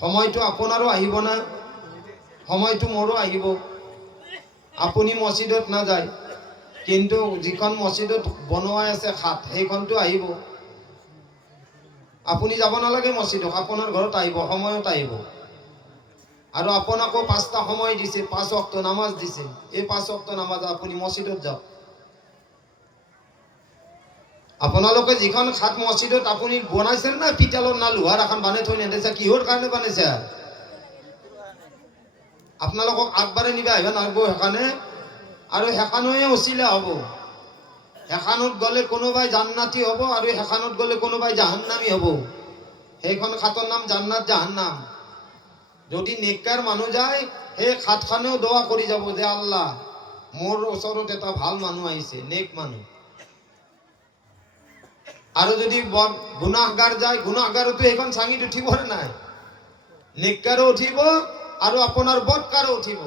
সময়টো আপোনাৰো আহিব না, সময়টো মোৰো আহিব। আপুনি মছজিদত নাযায়, কিন্তু যিখন মছজিদত বনোৱাই আছে খাট, সেইখনটো আহিব। আপুনি যাব নালাগে মছজিদত, আপোনাৰ ঘৰত আহিব, সময়ত আহিব। আৰু আপোনাকো 5টা সময় দিছে, 5 ওয়াক্ত নামাজ দিছে। এই 5 ওয়াক্ত নামাজ আপুনি মছজিদত যাওক। আপোনালোকে যিখন খাট মছজিদত আপুনি বনাইছে না, পিতলৰ না লোহাৰ এখন বানাই থৈ নেদেছে, কিহৰ কাৰণে বানাইছে? আপোনালোকক আগবাৰে নিবা আহিব নালাগব সেইকাৰণে। আৰু সেইখানয়ে অচিলা হ'ব। সেইখানত গ'লে কোনোবাই জান্নাতি হ'ব, আৰু সেইখানত গ'লে কোনোবাই জাহান্নামী হ'ব। সেইখন খাটৰ নাম জান্নাত জাহান্নাম। যদি নেককাৰ মানুহ যায়, সেই খাটখানেও দোয়া কৰি যাব যে আল্লাহ, মোৰ ওচৰত এটা ভাল মানুহ আহিছে, নেক মানুহ। আৰু যদি গুনাহগাৰ যায়, গুনাহগাৰতো এইখন চাঙিত উঠিব নাই, নেককাৰো উঠিব আৰু আপোনাৰ বদকাৰো উঠিব।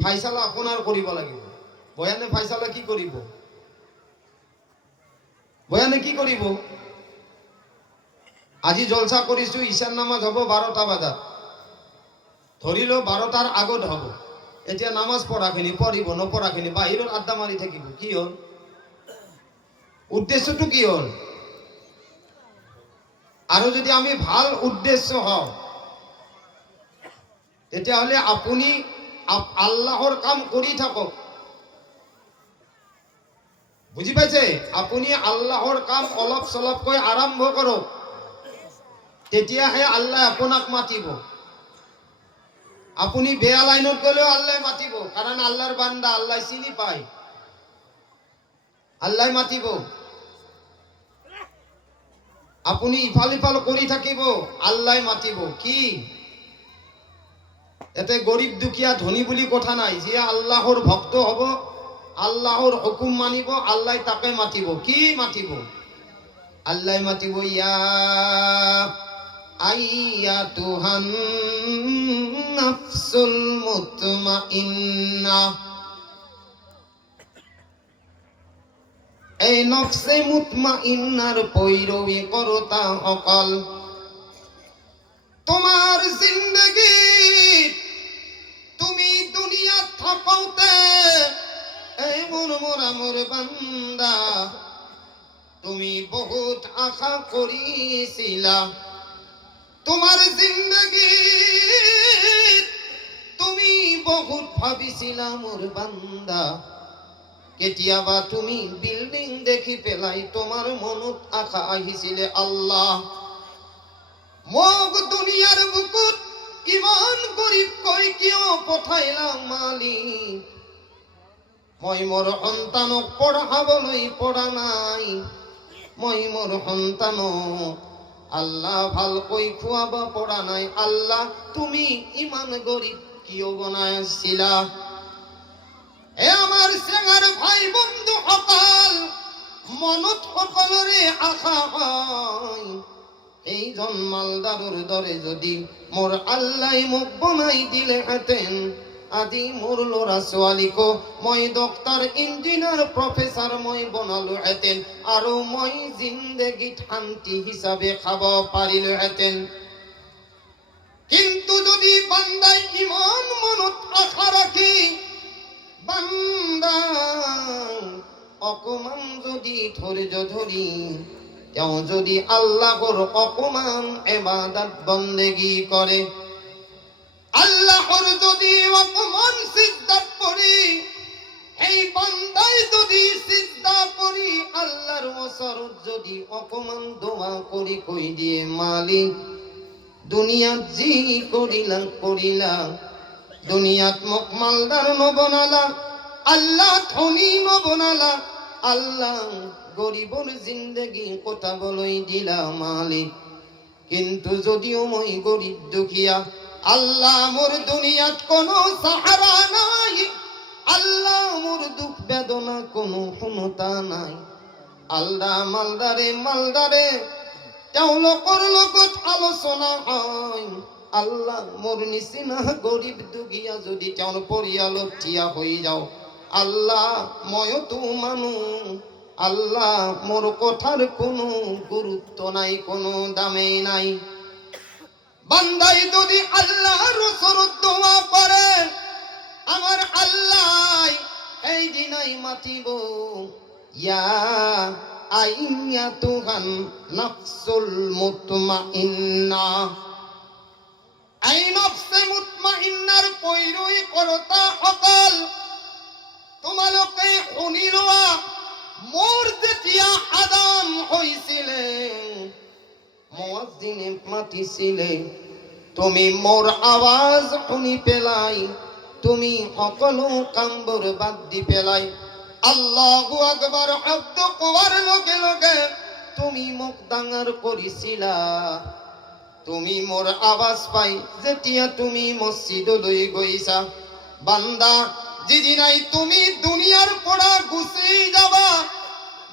ফাইসালা আপোনাৰ কৰিব লাগিব। বয়ানে ফাইসালা কি কৰিব? বয়ানে কি কৰিব? আজি জলসা কৰিছো, ঈশান নামাজ হ'ব 12টা বজাত, ধৰিলো 12টাৰ আগত হ'ব। এতিয়া নামাজ পঢ়াখিনি পঢ়িব, নপঢ়াখিনি বাহিৰত আড্ডা মাৰি থাকিব। কি হ'ল? উদ্দেশ্যটো কি হ'ল? আৰু যদি আমি ভাল উদ্দেশ্য হওঁ, তেতিয়াহ'লে আপুনি আল্লাহৰ কাম কৰি থাকক। বুজি পাইছে? আপুনি আল্লাহৰ কাম অলপ চলপকৈ আৰম্ভ কৰক, তেতিয়াহে আল্লাহ আপোনাক মাতিব। আপুনি বেয়া লাইনত গ'লেও আল্লাহ মাতিব, কাৰণ আল্লাহৰ বান্দা, আল্লাহ চিনি পায়, আল্লাহ মাতিব। আপুনি ইফাল ইফাল কৰি থাকিব, আল্লাহ মাতিব। কি এতে গরিব দুখিয়া ধনী বুলি কথা নাই। যে আল্লাহর ভক্ত হব, আল্লাহর হুকুম মানিব, আল্লাহ তাকে মাতিব। কি মাতিব? আল্লাহ মাতিব, ইয়া আইয়াতুহান নাফসুল মুতমাইন্না। এই নফসে মুতমাইন্নার পৈরবী করতা অকল। তোমার জিন্দগি তুমি দুনিয়া থাকতে, এই মোর বান্দা, তুমি বহুত আশা করিছিলা। তোমার জিন্দগি তুমি বহুত ভাবিছিলা মোর বান্দা। কেতিয়াবা তুমি বিল্ডিং দেখি পেলাই তোমার মনত আশা আহিছিলে, আল্লাহ মোক দুনিয়ার বুকুত ইমান গরিব কই কিয় পঠাইলাম মালিক? মই মোর সন্তানক পঢ়াবলৈ পঢ়া নাই, মই মোর সন্তানক আল্লাহ ভালকৈ খুৱাব পৰা নাই। আল্লাহ তুমি ইমান গরিব কিয় বনাইছিলা? এ আমার চেঙার ভাই বন্ধু সকল, মনত সকলরে আশা হয়, এইজন মালদারর দরে যদি মোর আল্লাহ মোক বনাই দিলে হেতেন, আজি মোর লৰা ছোৱালীকো মই ডক্টৰ, ইঞ্জিনিয়াৰ, প্ৰফেচাৰ মই বনালো হেতেন, আৰু মই জিন্দগীত শান্তি হিচাপে খাব পাৰিলো হেতেন। কিন্তু যদি বান্দাই ইমান মনত আশা ৰাখি, বান্দা অকমান যদি ধৈৰ্য ধৰি তেওঁ যদি আল্লাহর অকমান ইবাদত বন্দেগী করে, আল্লাহর যদি অকমান সিজদাত পড়ি, এই বান্দাই যদি সিজদা করি, আল্লাহর ওচৰত যদি অকমান দোয়া করি কই দিয়ে, মালিক দুনিয়াত যি করিলা, দুনিয়াত মোক মালদার নবনালা, আল্লাহ ধনী নবনালা, আল্লাহ গরিবর জিন্দগি কটাবলৈ দিলা মালিক। কিন্তু যদিও মই গরিব দুখিয়া, আল্লাহ মোর দুনিয়াত কোনো সাহারা নাই, আল্লাহ মোর দুঃখ বেদনা কোনো ক্ষমতা নাই। আল্লাহ মালদারে তেওঁলোকৰ লগত আলোচনা হয়, আল্লাহ মোর নিচিনা গরিব দুখিয়া যদি তেওঁৰ পৰিয়ালত থিয়া হৈ যাও, আল্লাহ ময়ো তো মানুহ, আল্লাহ মোর কথার কোনো গুরুত্ব নাই, কোনো দামে নাই। বান্দাই যদি যদি আল্লাহর ওসরত দোয়া করে আমার আল্লাহ এই দিনাই মাতিব ইয়া আইয়াতুহান নাফসুল মুতমাইন্না আই নফসে মুতমাইন্নার পৈরুই করতা সকল তোমালোকে শুনিলোৱা মোর যেতিয়া আদান হইছিলে মুয়াজ্জিনে মাতিছিলে তুমি মোর আওয়াজ শুনি পেলাই তুমি সকলো কামবোৰ বাদ দি পেলাই আল্লাহু আকবার শব্দ কোৱাৰ লগে লগে তুমি মোক ডাঙৰ কৰিছিলা তুমি মোর আওয়াজ পাই যেতিয়া তুমি মসজিদলৈ গৈছা বান্দা যেদিনাই তুমি দুনিয়ার পৰা গুচি যাবা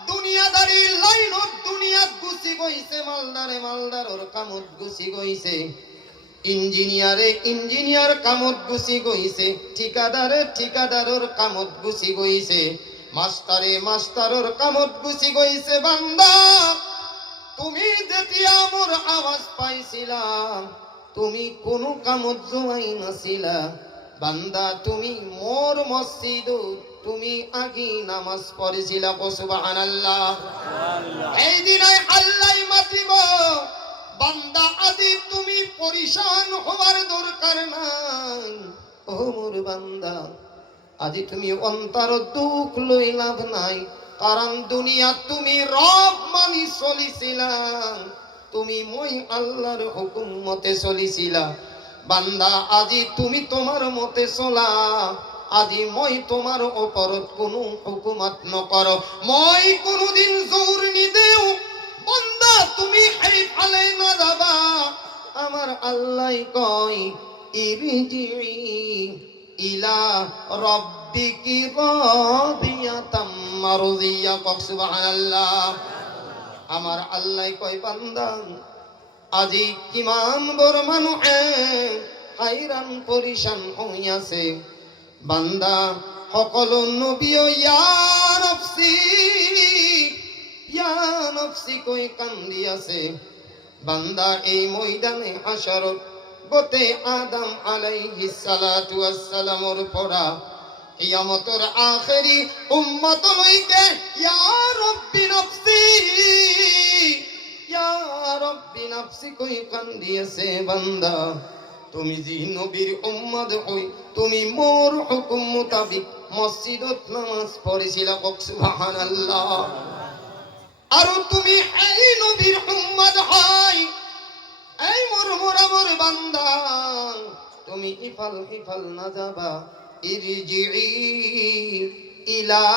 দুনিয়াদারি লাইনত দুনিয়াত গুচি গৈছে মালদাৰৰ কামত গুচি গৈছে ইঞ্জিনিয়ার কামত গুচি গৈছে ঠিকাদাৰৰ কামত গুচি গৈছে মাস্টাৰৰ কামত গুচি গৈছে বান্দা তুমি যেতিয়া মোৰ আওয়াজ পাইছিলা তুমি কোনো কামত যোৱাই নাছিলা বান্দা তুমি মোর মসজিদ তুমি আগি নামাজ পড়েছিলা সুবহানাল্লাহ এই দিনে আল্লাহ মাতিব বান্দা আজি তুমি পরিশান হওয়ার দরকার নাই ও মোর বান্দা আজি তুমি অন্তর দুঃখ লই লাভ নাই কারণ দুনিয়া তুমি রব মানি চলিছিলা তুমি মই আল্লাহর হুকুম মতে চলিছিলা বান্দা আজি তুমি তোমার মতে চলা আজি মই তোমার ওপৰত কোনো হুকুমত নকৰো মই কোনোদিন জোর নিদেও বান্দা তুমি এই ফালে না যাবা আমার আল্লাহ কয় ইরজিই ইলা রাব্বিকি রাদিয়াতাম মারদিয়া সুবহানাল্লাহ আমার আল্লাহ কয় বান্দা আজি কিমান বড় মানুহে হাইরান পরিশান হইয়াছে বান্দা সকলো নবীও ইয়া নফসি কই কান্দি আছে বান্দা এই ময়দানে হাশরত গতে আদম আলাইহিস সালাতু ওয়াস সালামর পড়া কিয়ামতের আখেরি উম্মত লইকে ইয়া রব্বি নফসি কই কান্দি আছে বান্দা তুমি জি নবীর উম্মত হই তুমি মোর হুকুম মোতাবিক মসজিদত নামাজ পড়েছিলা সুবহানাল্লাহ আর তুমি এই নবীর উম্মত হয় এই মোর বান্দা তুমি ইফাল না যাবা ইরজিই ইলা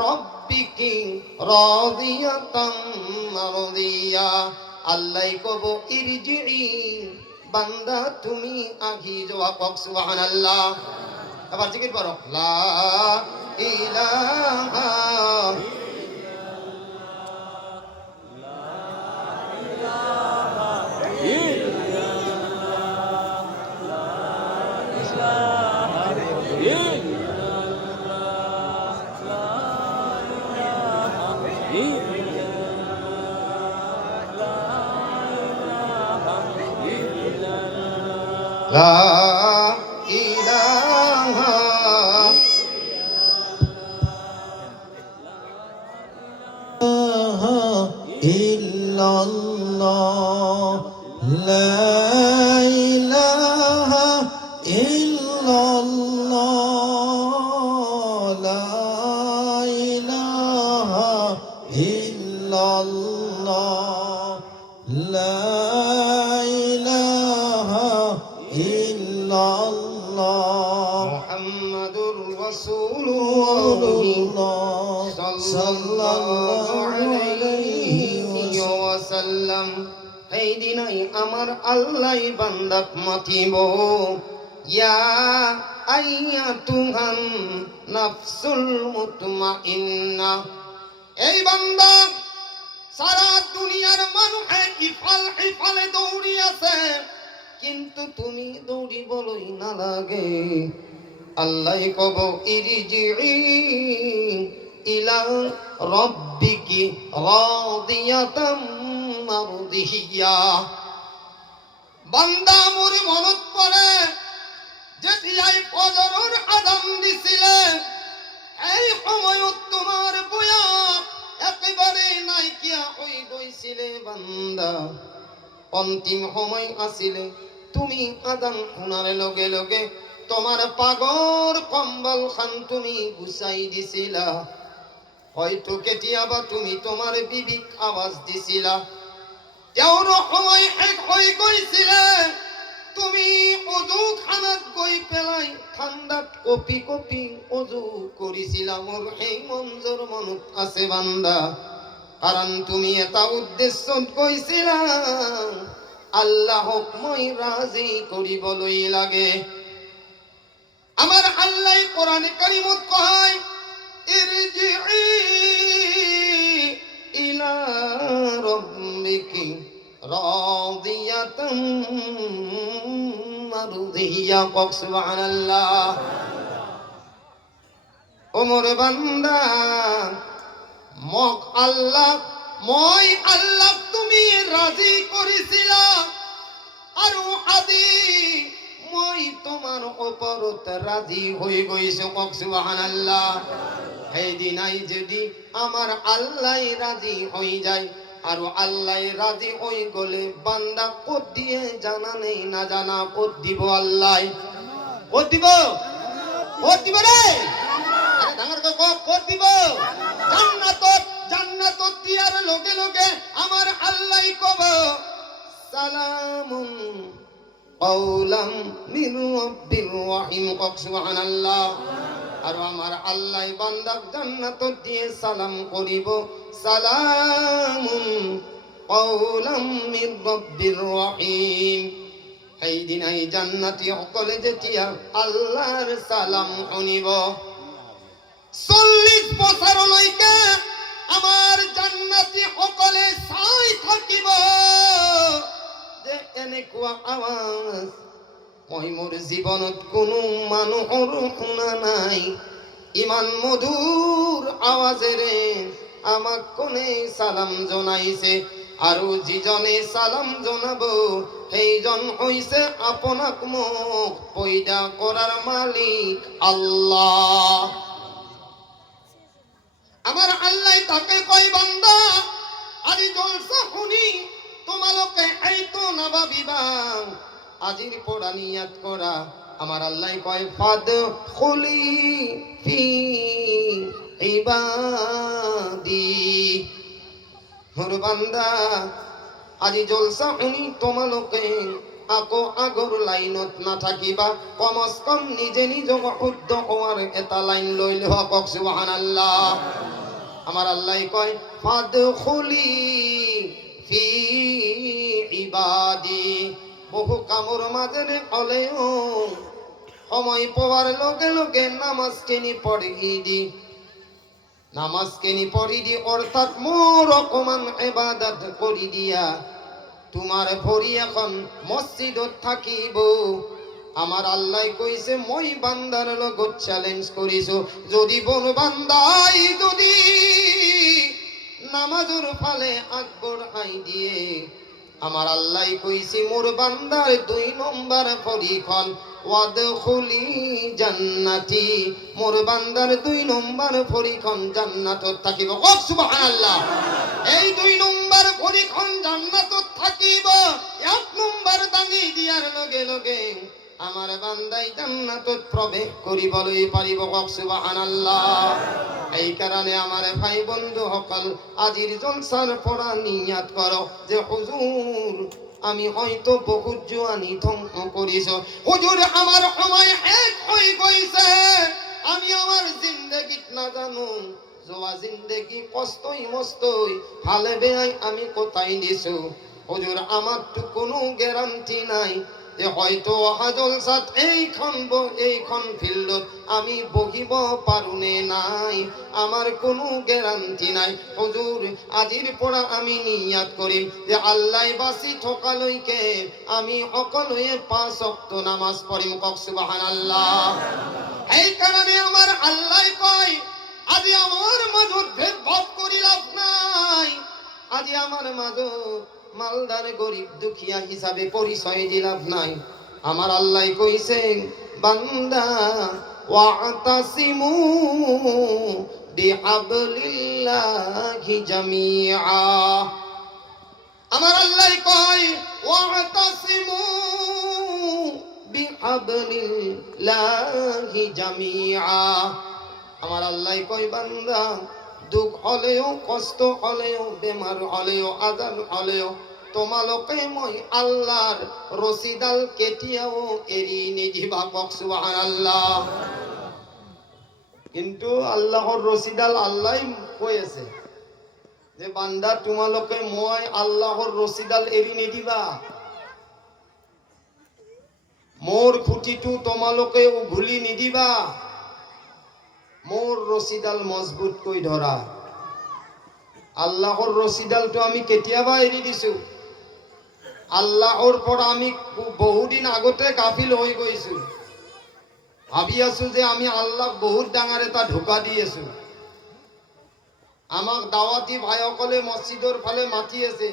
রাব্বিকি রাদিয়াতাম মারদিয়া আল্লাহ কব ইরজিই বান্দা তুমি আগি যাওয়া সুবহানাল্লাহ আবার জিকির করো লা ইলাহা লা ইলাহা ইল্লাল্লাহ লা ইলাহা ইল্লাল্লাহ লা ইলাহা ইল্লাল্লাহ লা মুহাম্মাদুর রাসূলুল্লাহ সাল্লাল্লাহু আলাইহি ওয়াসাল্লাম এই দিনাই আমার আল্লাহ বান্দাক মাতিব ইয়া আইয়াতুহান নাফসুল মুতমাইন্না এই বান্দা সারা দুনিয়ার মানুষে ইফালে দৌড়ি আছে কিন্তু তুমি দৌড়িবলৈ নালাগে আল্লাহ কব ইরজিই ইলা রাব্বিকি রাদিয়াতাম মারদিয়া বান্দা মোর ফজরের আযান দিছিলে এই সময়ত তোমার বয়া একেবারে নাইকিয়া হই গইছিলে বান্দা অন্তিম সময় আসিলে তুমি আযান শোনার লগে লগে তোমার পাগর কম্বল খান তুমি গুছাই দিছিলা হয়তো কেতিয়াবা তুমি তোমার বিবিক আওয়াজ দিছিলা তেওঁৰ সময় শেষ হৈ গৈছিলে তুমি অজু খানাত গৈ পেলাই ঠাণ্ডাত কপি কপি অজু কৰিছিলা মোৰ সেই মঞ্জুৰ মনত আছে বান্দা কাৰণ তুমি এটা উদ্দেশ্যত গৈছিলা আল্লাহক মই ৰাজি কৰিবলৈ লাগে আমার আল্লাহ কোরআনে কারীমত কয় ইরজিই ইলা রাব্বিকি রাদিয়াতাম মারদিয়া কক সুবহানাল্লাহ ওমর বান্দা মক আল্লাহ মই আল্লাহ তুমি রাজি করিছিলা আৰু আজি মই তোমার উপরত রাজি হয়ে গইছো কক সুবহানাল্লাহ এই দিনাই যদি আমার আল্লাহ রাজি হয়ে যায় আর আল্লাহ রাজি হয়ে গলে বান্দা কত দিয়ে জানা নেই না জানা কত দিব আল্লাহ কত দিব রে আরে ডাঙর কত দিব জান্নাত দিয়ার লগে লগে আমার আল্লাহ কব সালামুন কওলাম মিন রাব্বির রহিম কক সুবহানাল্লাহ আর আমার আল্লাহ বান্দাক জান্নাত দিয়ে সালাম করিব সালামুন কওলাম মিন রাব্বির রহিম এই দিন এই জান্নাতি সকলে যেতিয়া আল্লাহর সালাম শুনিব 40 বছরলৈকে আমার জান্নাতি সকলে চাই থাকিব যে এনেকুৱা আওয়াজ মই মোর জীবনত কোনো মানুহৰ শুনা নাই ইমান মধুর আওয়াজেৰে আমাক কোনে সালাম জনাইছে আৰু যিজনে সালাম জনাব সেইজন হৈছে আপোনাক মোক পয়দা কৰাৰ মালিক আল্লাহ আমার আল্লাহ তাকে কয় বান্দা আজি জলসা শুনি তোমালোকে এইতো না ভাবিবা আজির পড়া নিয়াত করা আমার আল্লাহ কয় ফাদ খুলি ফি ইবাদি মোর বান্দা আজি জলসা শুনি তোমালোকে আকো আগর লাইনত না থাকিবা কমস কম নিজে নিজক শুদ্ধ হওয়ার এটা লাইন লইলে হক সুবহানাল্লাহ আমার আল্লাহ কয় ফাদ খুলি ফি ইবাদি বহু কামর মাঝে হলেও সময় পাওয়ার লগে লগে নামাজ কেনি পড়ি দি অর্থাৎ মোর অকমান ইবাদত করি দিয়া তোমার ভরি এখন মসজিদত থাকিব আমার আল্লাহ কইছে মই বান্দার লগত চ্যালেঞ্জ করিছো যদি বন বান্দাই যদি নামাজের ফালে আকবর আই দিয়ে আমার আল্লাহ কইছে মোর বান্দার 2 নম্বর পরীক্ষণ ওয়াদখুলি জান্নাতি মোর বান্দার 2 নম্বর পরীক্ষণ জান্নাতত থাকিব সুবহানাল্লাহ এই 2 নম্বর পরীক্ষণ জান্নাতত থাকিব 1 নম্বর দাঙ্গি দিয়ার লগে লগে আমার বান্দাই জান্নাতত প্রবেশ করিবলৈ পাৰিব সুবহানাল্লাহ এই কারণে আমার ভাই বন্ধু সকল আজির জলসার পড়া নিয়াত করো যে হুজুর আমি হয়তো বহুত জোয়ানি ধ্বংস করিছ হুজুর আমার সময় এক হয়ে গইছে আমি আমার জিন্দেগিত না জানো জোয়া জিন্দেগি কষ্টই মস্তই ভালে বেয়াই আমি কোথায় দিছো হুজুর আমার তো কোনো গ্যারান্টি নাই যে হয়তো জলসাত এইখন ফিল্ডত আমি বহিব পারুনে নাই আমার কোনো গ্যারান্টি নাই হুজুর আজির পড়া আমি নিয়াত করিম যে আল্লাহ বাসি ঠকালৈকে আমি সকলোৱে 5 ওয়াক্ত নামাজ পড়িম কক সুবহানাল্লাহ এই কারণে আমার আল্লাহ কয় আজি আমার মাজত ভেদভাব করি লাভ নাই আজি আমার মাজত মালদার গরিব দুখিয়া হিসাবে পরিচয় দিলাম নাই আমার আল্লাহ কইছে বান্দা ওয়াতাসিমু বিহাবলিল্লাহি জামিআ। আমার আল্লাহ কয় ওয়াতাসিমু বিহাবলিল্লাহি জামিআ। আমার আল্লাহ কয় বান্দা দুঃখ হলেও কষ্ট হলেও বেমার হলেও আজাব হলেও তোমালোকে মই আল্লাহর রশিদাল কেতিয়াও এরি নিদিবা। কক সুবহানাল্লাহ। কিন্তু আল্লাহর রশিদাল আল্লাহ কয়েছে যে বান্দা তোমালোকে মই আল্লাহর রশিদাল এরি নিদিবা। মোর খুঁটিটো তোমালোকে ঘুলি নিদিবা। মোর রশিদাল মজবুত কই ধরা। আল্লাহর রশিদালটো আমি কেতিয়াবা এৰি দিছো। আল্লাহর পর আমি বহুদিন আগতে গাফিল হৈ গৈছো। ভাবি আছো যে আমি আল্লাহ বহুত ডাঙৰ এটা ঢোকা দি আছো। আমাক দাওয়াতি ভাইসকলে মসজিদৰ ফালে মাতি আছে।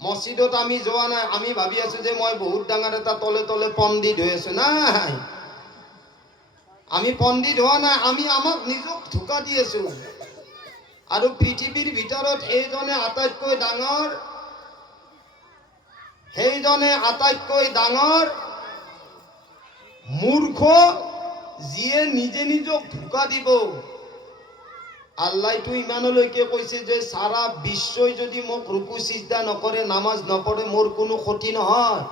মসজিদত আমি যোৱা নাই। আমি ভাবি আছো যে মই বহুত ডাঙৰ এটা তলে তলে পণ্ডিত হৈ আছো। নাই, আমি পণ্ডিত হোৱা নাই। আমি আমাক নিজক ঢোকা দি আছো। আৰু পৃথিৱীৰ ভিতৰত এইজনে আটাইতকৈ ডাঙৰ, সেইজনে আটাইতকৈ ডাঙৰ মূৰ্খ যিয়ে নিজে নিজক ঢোকা দিব। আল্লাহটো ইমানলৈকে কৈছে যে সারা বিশ্বই যদি মোক রুকু সিজদা নকৰে, নামাজ নপঢ়ে, মোৰ কোনো ক্ষতি নহয়।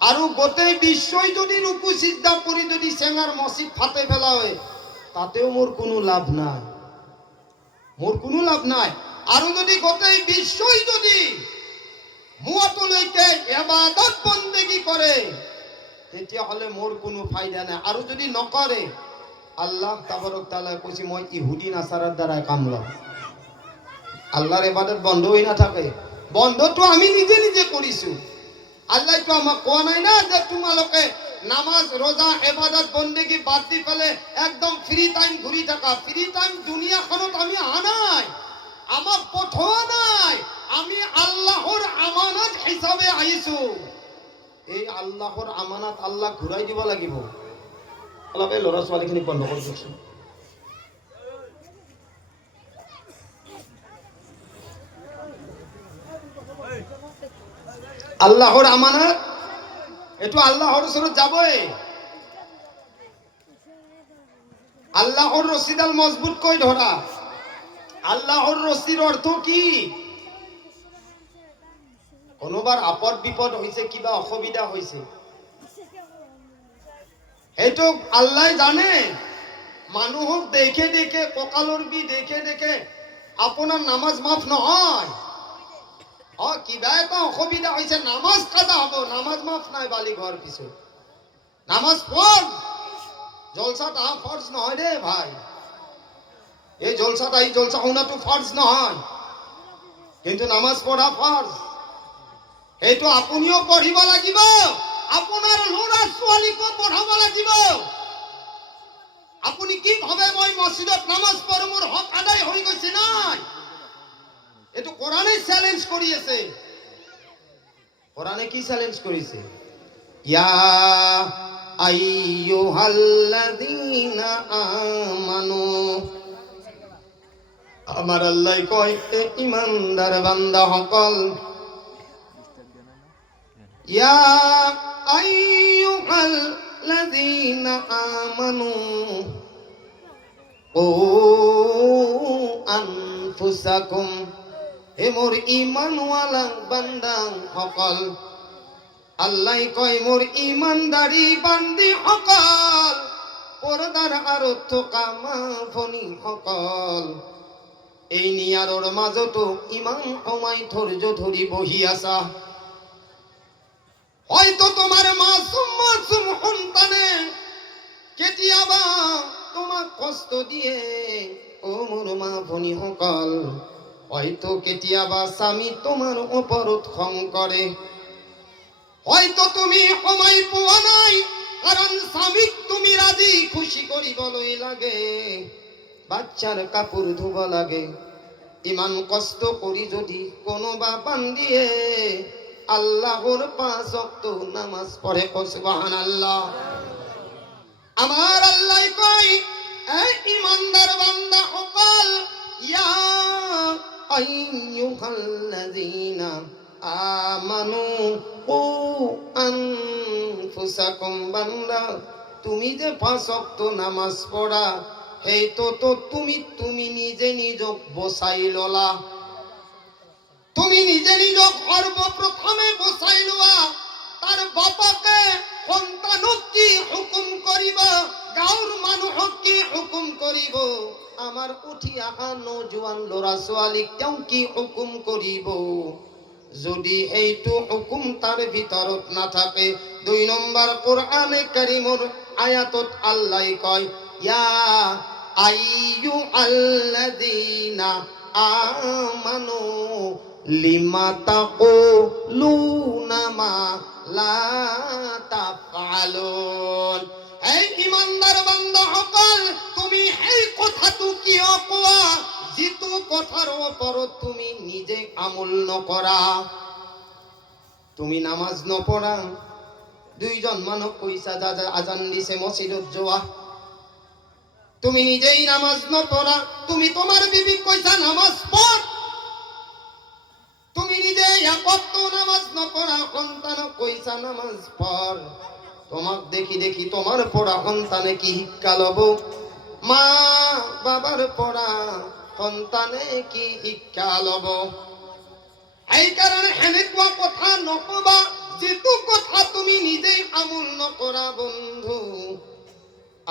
আৰু গোটেই বিশ্বই যদি রুকু সিজদা কৰি যদি চেঙাৰ মসজিদ ফাটে পেলায়, তাতেও মোৰ কোনো লাভ নাই। মোৰ কোনো লাভ নাই। আৰু যদি গোটেই বিশ্বই যদি মুৱাতলৈকে ইবাদত বন্দেগী কৰে, তেতিয়াহ'লে মোৰ কোনো ফায়দা নাই। আৰু যদি নকৰে, আল্লাহ তাবারক তাআলা কৈছে মই ইহুদি নাসারার দ্বারা কাম লম। আল্লাহর ইবাদত বন্ধ হই না থাকে। বন্ধটো আমি নিজে নিজে কৰিছো। আল্লাহ তো আমাক কোৱা নাই না যে তোমালোকে নামাজ রোজা ইবাদত বন্দেগী বাদ দি ফেলে একদম ফ্রি টাইম ঘুরি থাকা। ফ্রি টাইম দুনিয়াখনত আমি আনাই, আমাক পঠোৱা নাই। আমি আল্লাহর আমানত হিসাবে আইছো। এই আল্লাহর আমানত আল্লাহ ঘূৰাই দিব লাগিব। অলপ এই ল'ৰা ছোৱালীখিনি বন্ধ কৰি দিয়কচোন। আল্লাহর আমানত এটো আল্লাহর ওচৰত যাবই। আল্লাহর রশিদাল মজবুত কই ধরা। আল্লাহর রশির অর্থ কি? কোনোবার আপদ বিপদ হইছে, কিবা অসুবিধা হইছে, এইটো আল্লাহ জানে। মানুহক দেখে দেখে কঁকালৰ বি দেখে দেখে আপোনাৰ নামাজ মাফ নহয়। কিবা এটা অসুবিধা হয়েছে, নামাজ কাদা হব, নামাজ মাফ নাই। বালি ঘর পিছু নামাজ পড়। জলসাত আহা ফরজ নহয় দে ভাই। এই জলসাত আহি জলসা শুনাটো ফরজ নহয়, কিন্তু নামাজ পড়া ফরজ। এইটো আপুনিও পঢ়িব লাগিব, আপোনাৰ ল'ৰা ছোৱালীকো পঢ়াব লাগিব। আপুনি কি ভাবে মই মসজিদত নামাজ পঢ়ো মোৰ হক আদায় হৈ গৈছে? নাই, এটো কোরআনে চ্যালেঞ্জ কৰি আছে। কোরআনে কি চ্যালেঞ্জ কৰিছে? ইয়া আইয়ুহাল্লাযীনা আমানু। আমার আল্লাহ কয় ইমানদার বান্দা সকল, ইয়া আইয়ুহাল্লাযীনা আমানু ও আনফুসাকুম। হে মোর ইমানওয়ালা বান্দা সকল, আল্লাহ কয় মোর ইমানদারি বান্দি সকল, পর্দার আরত কামা ফনি সকল, এই নিয়াৰৰ মাজতো ইমান সময় ধৈৰ্য ধৰি বহি আছা। হয়তো তোমার মাসুম মাসুম সন্তানে কেতিয়াবা তোমাক কষ্ট দিয়ে। ও মোর মা ভনী সকল, হয়তো কেতিয়াবা স্বামী তোমার ওপৰত খং কৰে। হয়তো তুমি সময় পোৱা নাই, কারণ স্বামীক তুমি রাজি খুশি কৰিবলৈ লাগে, বাচ্চার কাপড় ধুব লাগে। ইমান কষ্ট কৰি যদি কোনোবা বান্দিয়ে আল্লাহর 5 ওয়াক্ত নামাজ পড়ে সুবহানাল্লাহ। আমার আল্লাহ কই এই ঈমানদার বান্দা সকল ইয়া আইয়ুহাল্লাযীনা আমানু কু আনফুসাকুম, বান্দা তুমি যে 5 ওয়াক্ত নামাজ পড়া এই তো তুমি নিজে নিজক বসাই ললা। তুমি নিজে নিজক সর্বপ্রথমে বসাই লোৱা। তার বাপাকে সন্তানক কি হুকুম করিব, গাঁৱৰ মানুহক কি হুকুম করিব, আমার উঠি আহা নজুৱান ল'ৰা ছোৱালীক তেওঁ কি হুকুম করিব। যদি এইটো হুকুম তার ভিতৰত নাথাকে, 2 নম্বৰ কোরআনে কারীমৰ আয়াতত আল্লাহ কয় ইয়া আইয়ুহাল্লাযীনা আমানু লিমা তাকুলুনা মা লা তাফআলুন। এই ঈমানদার বান্দা সকল তুমি এই কথাটো কিয় কোৱা যিটো কথাৰ ওপৰত তুমি নিজে আমল নকৰা। তুমি নামাজ নপঢ়া, 2 জন মানুহ কৈছা যা আজান দিছে মসজিদত যোৱা, তুমি নিজেই নামাজ নপঢ়া। তুমি তোমার বিবি কৈছা নামাজ পড়, তুমি নিজে এক ওয়াক্ত নামাজ নপঢ়া, সন্তানক কৈছা নামাজ পড়। তোমাক দেখি দেখি তোমার পড়া সন্তানে কি শিক্ষা লব, মা বাবার পড়া সন্তানে কি শিক্ষা লব। এই কারণে এনেকুৱা কথা নকবা যিটো কথা তুমি নিজেই আমল নকৰা বন্ধু।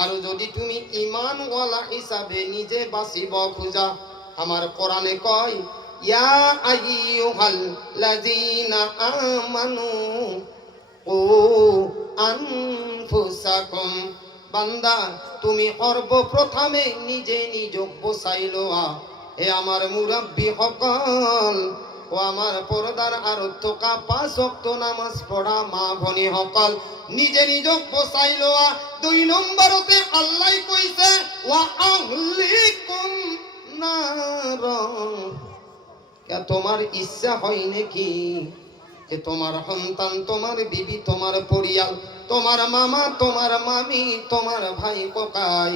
আৰু যদি তুমি ঈমানওয়ালা হিসাবে নিজে বাঁচিব খোজা, আমার কোরআনে কয় ইয়া আইয়ুহাল্লাযীনা আমানু কু আনফুসাকুম, বান্দা তুমি সর্বপ্রথমে নিজে নিজক বচাই লোৱা। হে আমার মুরব্বী সকল ও আমার পর্দার আর থকা 5 ওয়াক্ত নামাজ পড়া মা ভনী সকল নিজে নিজক বচাই লোৱা। 2 নম্বৰতে আল্লাহ কৈছে ওয়া আহলিকুম নার। তোমার ইচ্ছা হয় নাকি যে তোমার সন্তান, তোমার বিবি, তোমার পরিয়াল, তোমার মামা, তোমার মামি, তোমার ভাই ককাই,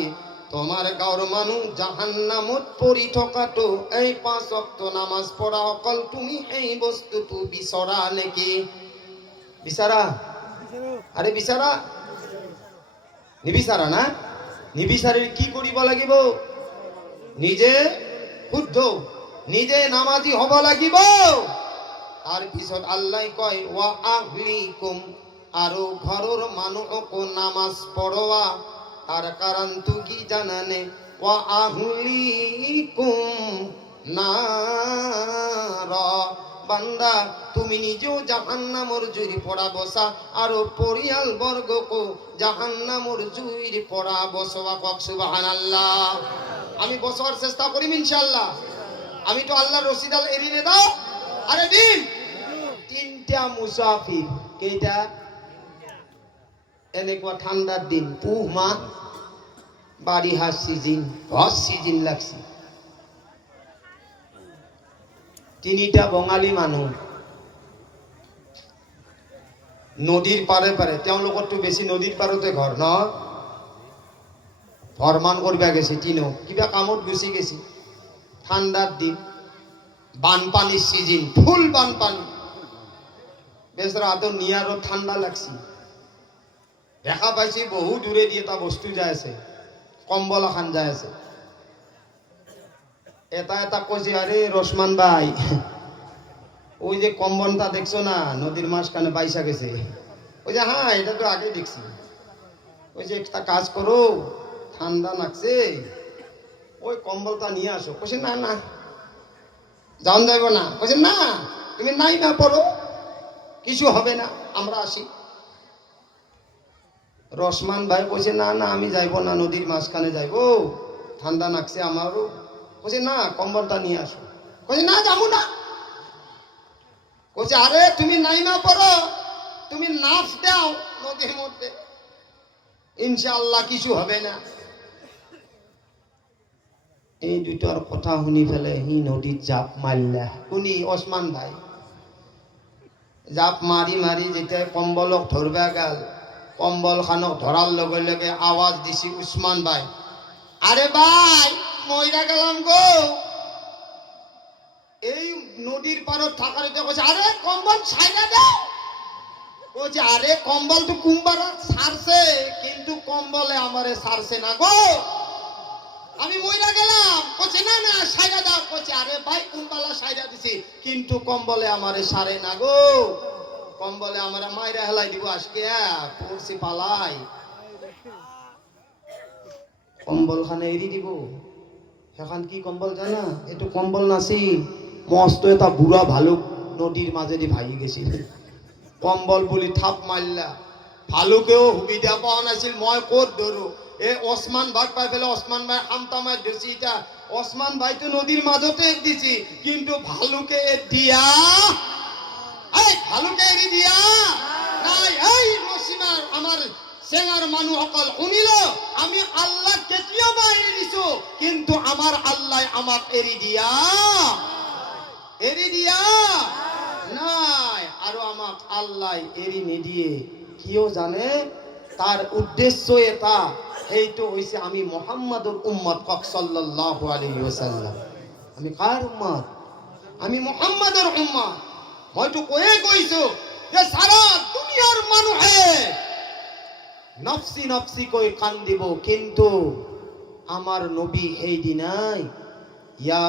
তোমার গাঁৱৰ মানুহ জাহান্নামত পৰি থকাটো এই 5 ওয়াক্ত নামাজ পড়া অকল তুমি এই বস্তুটো বিচৰা নেকি? বিচাৰা? আরে বিচাৰা? নিবিচাৰা না? নিবিচাৰি কি কৰিব লাগিব? নিজে শুদ্ধ, নিজে নামাজি হব লাগিব। তার পিছত আল্লাহ কয় ওয়া আহলিকুম, আৰু ঘৰৰ মানুহকো নামাজ পঢ়োৱা। তার কারণটো কি জানানে? ওয়া আহলিকুম নার, বান্দা তুমি নিজেও জাহান্নামর জুইর পড়া বসা আৰু পরিয়াল বর্গকো জাহান্নামর জুইর পড়া বসবা। কক সুবহানাল্লাহ। আমি বসবার চেষ্টা করিম ইনশাআল্লাহ। আমি তো আল্লাহর রশিদাল এরিনে দাও। আরে দিন 3টা মুসাফির, কেইটা? এনেকুৱা ঠান্ডার দিন, পুহ মাহ, বারিহার সিজন, সিজন লাগছে। 3টা বঙালী মানুহ নদীর পারে পারে, তেওঁলোকৰতো বেছি নদীর পারতে ঘর ন, ভ্রমণ করবা গেছে। তিনো কিবা কামত গুছি গেছে। ঠান্ডার দিন, বানপানির সিজন, ফুল বানপানি। বেচারা হাতৰ নিয়ারও ঠান্ডা লাগছে। দেখা পাইছি বহু দূরে দিয়ে এটা বস্তু যাই আছে, কম্বল এখন যাই আছে। এটা কইছে আরে রসমান ভাই, ওই যে কম্বলটা দেখছো না নদীর মাঝখানে বাইসা গেছে। ওই যে হ্যাঁ এটা তো আগে দেখছি। ওই যে একটা কাজ করো, ঠান্ডা লাগছে, ওই কম্বলটা নিয়ে আসো। কইছে না না যাওন যাইব না। কইছে না তুমি নাই না পড়ো, কিছু হবে না, আমরা আসি। রসমান ভাই কইছে না না আমি যাইব না, নদীর মাঝখানে যাইব, ঠান্ডা লাগছে আমারও। কইছে না কম্বলটা নিয়ে আসো। কইছে না যাবো না। কইছে আরে তুমি নাইমা পড়ো, তুমি নাচ দাও নদীর মধ্যে, ইনশাআল্লাহ কিছু হবে না। এই দুইটার কথা শুনি ফেলে সি নদীত জাপ মারলা। শুনি ওসমান ভাই জাপ মারি মারি যেটা কম্বলক ধরবা গেল, কম্বল খানক ধরার লগে লগে আওয়াজ দিছি উসমান ভাই, আরে ভাই মইরা গেলাম গো। এই নদীর পারত থাকার কইছে, আরে কম্বল ছাইরা দাও। কইছে আরে কম্বল তো কুম্বারা ছাড়ছে, কিন্তু কম্বলে আমারে ছাড়ছে না গো, আমি মইরা গেলাম। কইছে না না ছাইরা দাও। কইছে আরে ভাই কুম্বালা ছাইরা দিছি, কিন্তু কম্বলে আমারে ছাড়ে না গো, কম্বলে আমারে মাইরা হেলাই দিব আজকে, পড়ছি পালাই, কম্বল খানে এরি দিব। এখন কি কম্বল জানা, একটু কম্বল নাছিল, মস্ত এটা বুড়া ভালুক নদীর মাঝে ভাই গেছিল, কম্বল বলি থাপ মারলা, ভালুকেও সুবিধা পাওয়া নাছিল, মই ক'ত ধরো। এ ওসমান ভাই পাই পেলে ওসমান ভাই হামতা মার দিছি, এটা ওসমান ভাই তো নদীর মাঝতে দিছি, কিন্তু ভালুকে দিয়া, এই ভালুকে এরি দিয়া নাই। এই রসিমার আমার সেনার মানুষ সকল শুনিল, আমি আল্লাহ কেতিয়াবা এৰি দিছো, কিন্তু আমার আল্লাহ আমাক এৰি দিয়া নাই, আৰু আমাক আল্লাহ এৰি নিদিয়ে। কিয় জানে, তার উদ্দেশ্য এটা, সেইটো হৈছে আমি মুহাম্মাদৰ উম্মত, কক সাল্লাল্লাহু আলাইহি ওয়াসাল্লাম। আমি কার উম্মত? আমি মুহাম্মাদৰ উম্মত। মইতো কৈছো যে সারা দুনিয়ার মানুহে নফসি নফসি কই কান্দিব, কিন্তু আমার নবী সেই দিনাই ইয়া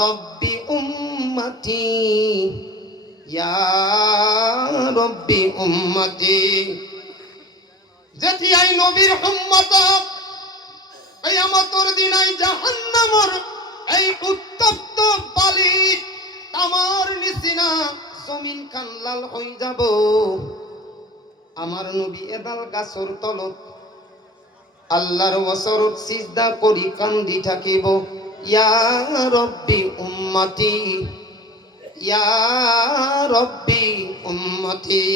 রব্বি উম্মতি, ইয়া রব্বি উম্মতি। যেতিয়াই নবীর উম্মত কিয়ামতের দিনাই জাহান্নামর এই উত্তপ্ত বালি তামার নিচিনা জমিন খান লাল হয়ে যাব, আমার নবী এডাল গাছর তলত আল্লাহর ওয়াসরত সিজদা করি কান্দি থাকিব, ইয়া রব্বি উম্মতি, ইয়া রব্বি উম্মতি।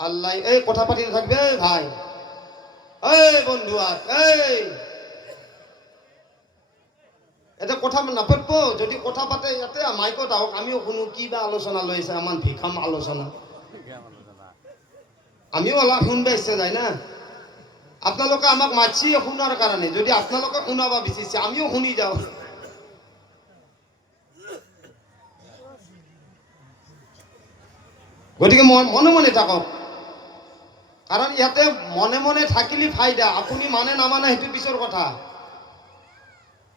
আল্লাহ এই কথা পাতি থাকবে ভাই, এই বন্ধু, আর এই এটা কথা নাপাতব, যদি কথা পাতে ইয়াতে মাইকত আহক, আমিও শুনো কিবা আলোচনা লৈছে, আমার ভিখাম আলোচনা, আমিও অলপ শুনবে ইচ্ছা যায় না। আপনালোকে আমাক মাতছি শুনার কারণে, যদি আপনালোকে শুনাবা বিচাৰিছে আমিও শুনি যাও। গতিকে মনে মনে থাকক, কারণ ইয়াতে মনে মনে থাকিলে ফায়দা, আপুনি মানে নামানে সেইটো পিছৰ কথা।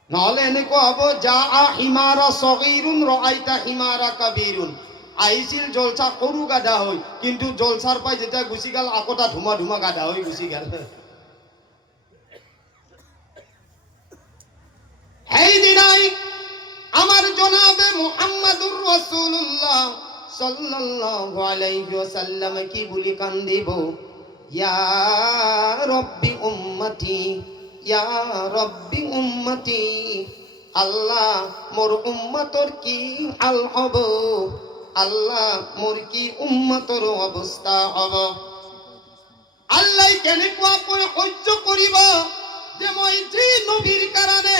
নহলে এনেকুৱা হব, যা হিমাৰা সগীৰুন ৰাইতা হিমাৰা কাবীৰুন, আহিছিল জলসা সৰু গাধা হৈ, কিন্তু জলসার পাই যেতিয়া গুচি গেল আকতা ধুমা ধুমা গাধা হৈ গুচি গেল। সেই দিনাই আমার জনাবে মুহাম্মাদুর রাসূলুল্লাহ সাল্লাল্লাহু আলাইহি ওয়াসাল্লাম কি বলি কান্দিব, ইয়া রব্বি উম্মতি, ইয়া রব্বি উম্মতি। আল্লাহ মোর উম্মতর কি হাল হব, আল্লাহ মোর কি উম্মতর অবস্থা হব। আল্লাহ কেনেকুৱা করে সহ্য করিব, যে মই যে নবীর কারণে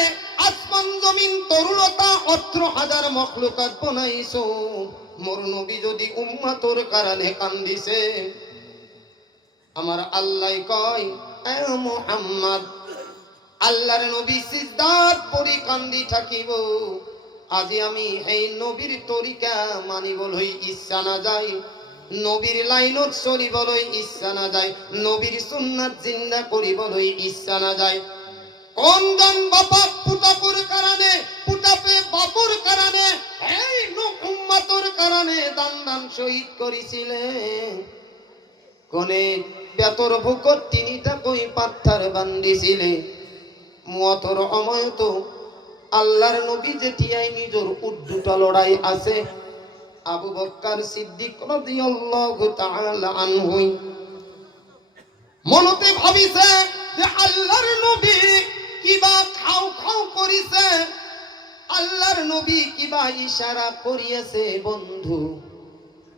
আসমান জমিন তরুণতা 18,000 মখলুকাত বনাইছো, মোর নবী যদি উম্মতর কারণে কান্দিছে, আমার আল্লাহ কয় এ মুহাম্মদ, আল্লাহর নবী সিজদাত পড়ি কান্দি থাকিব, আজি আমি এই নবীর তরিকা মানিবলৈ ইচ্ছা না যায়, নবীর লাইনত চলিবলৈ ইচ্ছা না যায়, নবীর সুন্নাত জিন্দা কৰিবলৈ ইচ্ছা না যায়। কোনজন বাবা পুতাপুর কারণে, পুতাপে বাপুর কারণে, এই উম্মতর কারণে দান দান শহীদ করেছিলেন, কোনে বেতর ভুকত তিনিটা কই পাথর বান্ধিছিলে। মুয়াতর সময় তো আল্লাহর নবী যেতিয়াই নিজের উদ্দুত লড়াই আছে, আবু বকর সিদ্দিক রাদিয়াল্লাহু তাআলা আনহু মনতে ভাবিছে যে আল্লাহর নবী কিবা খাও খাও করিছে, আল্লাহর নবী কিবা ইশারা করিয়েছে। বন্ধু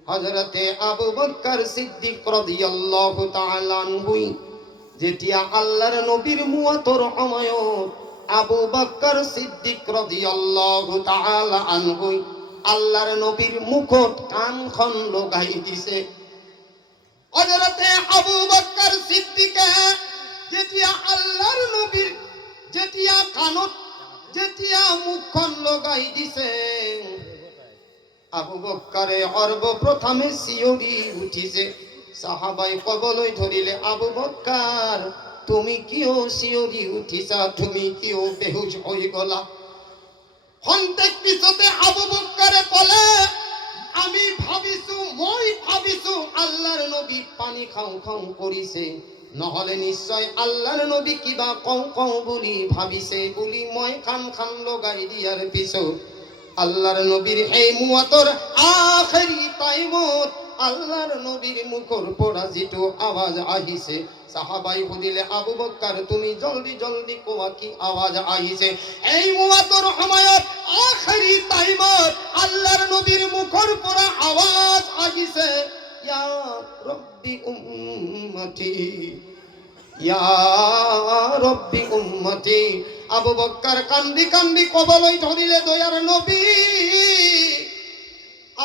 হযরতে আবু বকর সিদ্দিক রাদিয়াল্লাহু তাআলা আনহু যেতিয়া আল্লাহর নবীর মুয়াতর সময়ত আবু বকর সিদ্দিক রাদিয়াল্লাহু তাআলা আনহু আল্লাহর নবীর মুকুট কানখন লাগাই দিছে। হযরতে আবু বকর সিদ্দিকে যেতিয়া আল্লাহর নবীর যেতিয়া কানত যেতিয়া মুখখন লাগাই দিছে, আবু বকরে সর্বপ্রথমে শিয়রি উঠিছে। সাহাবাই কবলই ধরিলে, আবু বকর তুমি কিয় শিয়রি উঠিছা, তুমি কিয় বেহুশ হয়ে গলা? খন্তেক পিছতে আবু বকরে কলে, আমি মই ভাবিছো আল্লাহর নবী পানি খাও খাও করিছে, নহলে নিশ্চয় আল্লাহর নবী কিবা কও কও বলি ভাবিছে বলি মই খান লগাই দিয়ার পিছত আল্লাহর নবীর এই মুয়াতর আখেরি টাইমত আল্লাহর নবীর মুখর পড়া যেটো আওয়াজ আহিছে, সাহাবাই বুঝিলে, আবু বকর তুমি জলদি জলদি কোয়া কি আওয়াজ আহিছে? এই মুয়াতর সময়ত আখেরি টাইমত আল্লাহর নবীর মুখর পড়া আওয়াজ আহিছে, ইয়া রব্বি উম্মতি, ইয়া রব্বি উম্মতি। আবু বকর কান্দি কান্দি কবলই ধরিলে, দয়ার নবী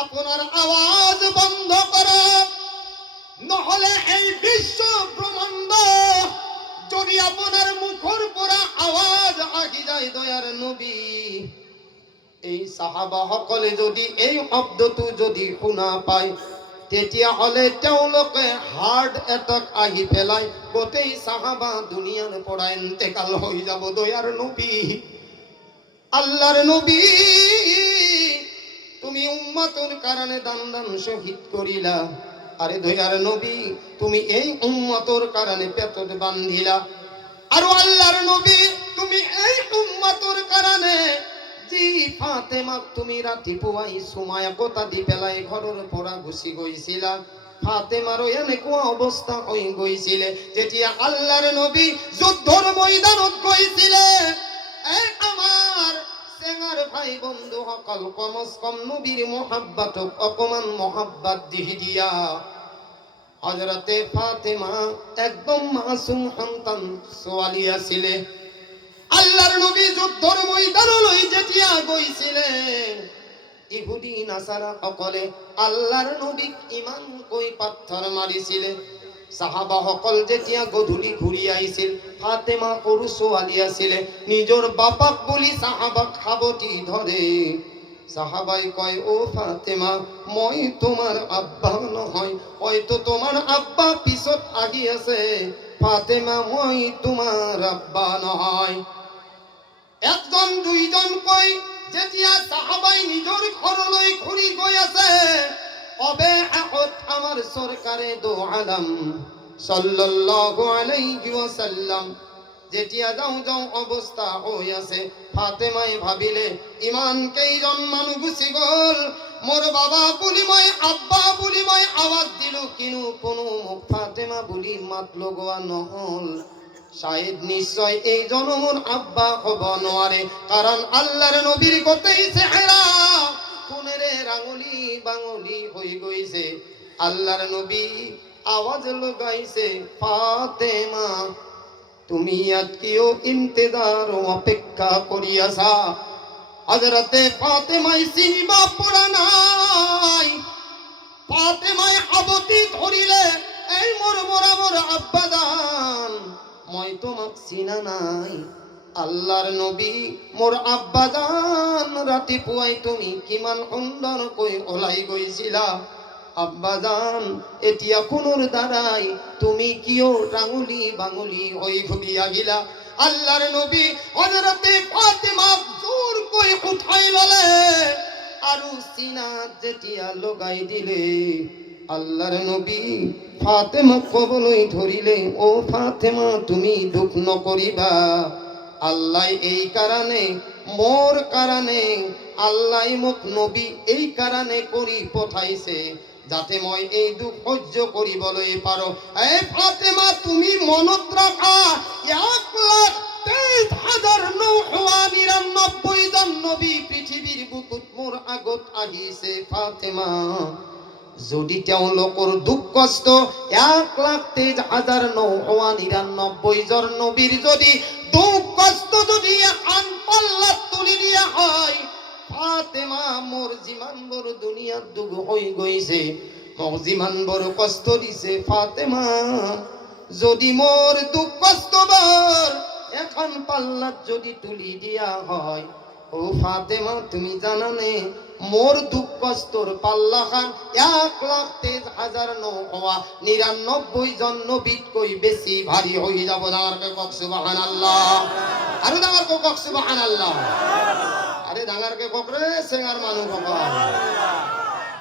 আপনার আওয়াজ বন্ধ করো, নহলে এই বিশ্ব ব্রহ্মাণ্ড যদি আপনার মুখর পড়া আওয়াজ আহি যায়, দয়ার নবী এই সাহাবা সকলে যদি এই শব্দটো যদি শুনা পায়, তেতিয়া হলে তেওঁলোকে হার্ট অ্যাটাক আহি পেলাই গোটেই সাহাবা দুনিয়ার পৰা ইন্তেকাল হৈ যাব। দয়ার নবী, আল্লাহর নবী তুমি উম্মতের কারণে দান দান শহীদ করিলা, আরে দয়ার নবী তুমি এই উম্মতের কারণে পেটত বান্ধিলা, আর আল্লাহর নবী তুমি এই উম্মতের কারণে জি ফাতেমা তুমি রাতিপুৱাই সুমায়া কথা দি পেলাই ঘৰৰ পৰা গুচি গৈছিলা। ফাতেমারও এনেকুৱা অৱস্থা হৈ গৈছিলে, যেতিয়া আল্লাহর নবী যুদ্ধৰ ময়দানত গৈছিলে, এই আমার চেঙার ভাই বন্ধু সকল কমস কম নবীর মোহাব্বতক অকমান মোহাব্বত দিয়া হযরতে ফাতেমা একদম মাসুম সন্তান ছোৱালী আছিলে। আল্লাহর নবী যুদ্ধর ময়দানলৈ যেতিয়া গৈছিলেন, ইহুদি নাসারা সকলে আল্লাহর নবীক ইমান কৈ পাথৰ মাৰিছিলে। সাহাবা সকল যেতিয়া গধূলি ঘূৰি আহিছিল, ফাতেমা সৰু ছোৱালী আছিলে, নিজৰ বাপাক বুলি সাহাবাক সাবতি ধৰে। সাহাবাই কয়, ও ফাতেমা মই তোমাৰ আব্বা নহয়, হয়তো তোমাৰ আব্বা পিছত আহি আছে, ফাতেমা মই তোমাৰ আব্বা নহয়। একজন দুইজন কৈ যেতিয়া সাহাবাই নিজৰ ঘৰলৈ ঘূৰি গৈ আছে, অবে আগত আমার সরকারে দো আলম সাল্লাল্লাহু আলাইহি ওয়াসাল্লাম যেতিয়া যাও যাও অবস্থা হই আছে, ফাতেমাই ভাবিলে ইমান কেইজন মানুহ গুচি গল, মোর বাবা বুলি মই আব্বা বুলি মই আওয়াজ দিলো, কিন্তু কোনো মুখ ফাতেমা বুলি মাত লগোৱা নহল। শায়দ নিশ্চয় এই জনমর আব্বা হব নোৱাৰে, কারণ আল্লাহর নবীর গোটেই চেহারা কোনেরে রাঙলি বাঙলি হই গৈছে। আল্লাহর নবী আওয়াজ লগাইছে, ফাতেমা তুমি আজ কিও ইন্তজার অপেক্ষা করি আছা? হযরতে ফাতেমাই চিনিবা পড়া নাই। ফাতেমাই আবতি ধরিলে, এই মোর আব্বা জান মই তোমাক চিনা নাই। আল্লাহর নবী মোর আব্বা জান রাতিপুৱাই তুমি কিমান সুন্দৰকৈ ওলাই গৈছিলা, আব্বা জান এতিয়া কোনোর দ্বারাই তুমি কিয় রাঙুলি বাঙুলি হই ঘুরি আহিলা? আল্লাহর নবী হযরতে ফাতেমা জোর করে উঠাই ললে, আৰু সিনা যেতিয়া লগাই দিলে, আল্লাহর নবী ফাতেমা কবলই ধরিলে, ও ফাতেমা তুমি দুঃখ নকরিবা, আল্লাহ এই কারণে মোর কারণে আল্লাহ মোক নবী এই কারণে করি পঠাইছে, যাতে মই এই দুঃখ সহ্য করিবলৈ পাৰো। এই ফাতেমা তুমি মনত রাখা, 1,23,999 জন নবী পৃথিবীর বুকুত মোর আগত আহিছে। ফাতেমা যদি তেওঁলোকৰ দুখ কষ্ট 1,23,999 জন নবীর যদি দুখ কষ্ট যদি আন পাল্লাত তুলি দিয়া হয়, ফাতেমা মোর জিমান বড় দুনিয়ার দুঃখ হই গইছে, মোর জিমান বড় কষ্ট দিছে ফাতেমা, যদি মোর দুঃখ কষ্ট বার এখন পাল্লাত যদি তুলি দিয়া হয়, ও ফাতেমা তুমি জানা নে মোর দুঃখ কষ্টর পাল্লা খান 1,23,999 জন নবীত কই বেশি ভারী হয়ে যাব। ডাঙারকে কক সুবহানাল্লাহ, আরে ডাঙারকে কক সুবহানাল্লাহ, আরে ডাঙারকে কক রে সেঙ্গার মানুষ কক।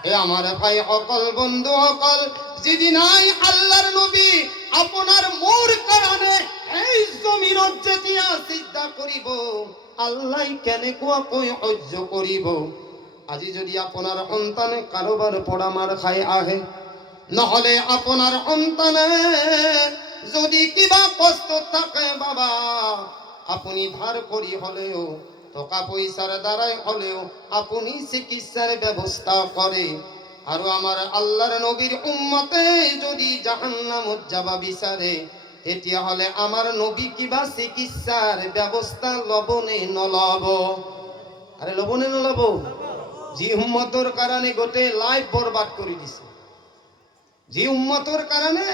এ আমার ভাই অকল বন্ধু অকল, যেদিন নাই আল্লাহর নবী আপনার মোর কারণে এই জমিনত যেতিয়া সিজদা করিব, আল্লাহ কেনে কোয়া কই সহ্য করিব। আজি যদি আপনার সন্তানে কারোবার পড়া মার খাই আহে, নহলে আপনার সন্তানে যদি কিবা কষ্ট থাকে বাবা, আপনি ধার করি হলেও টাকা পয়সার দ্বারাই হলেও আপনি চিকিৎসার ব্যবস্থা করে। আর আমার আল্লাহর নবীর উম্মতে যদি জাহান্নামত যাবা বিচারে, এতিয়া হলে আমার নবী কিবা চিকিৎসার ব্যবস্থা লবনে নলব। আরে লবনে নলব? যে উম্মতর কারণে গোটে লাইফ বরবাদ করে দিছে, যে উম্মতর কারণে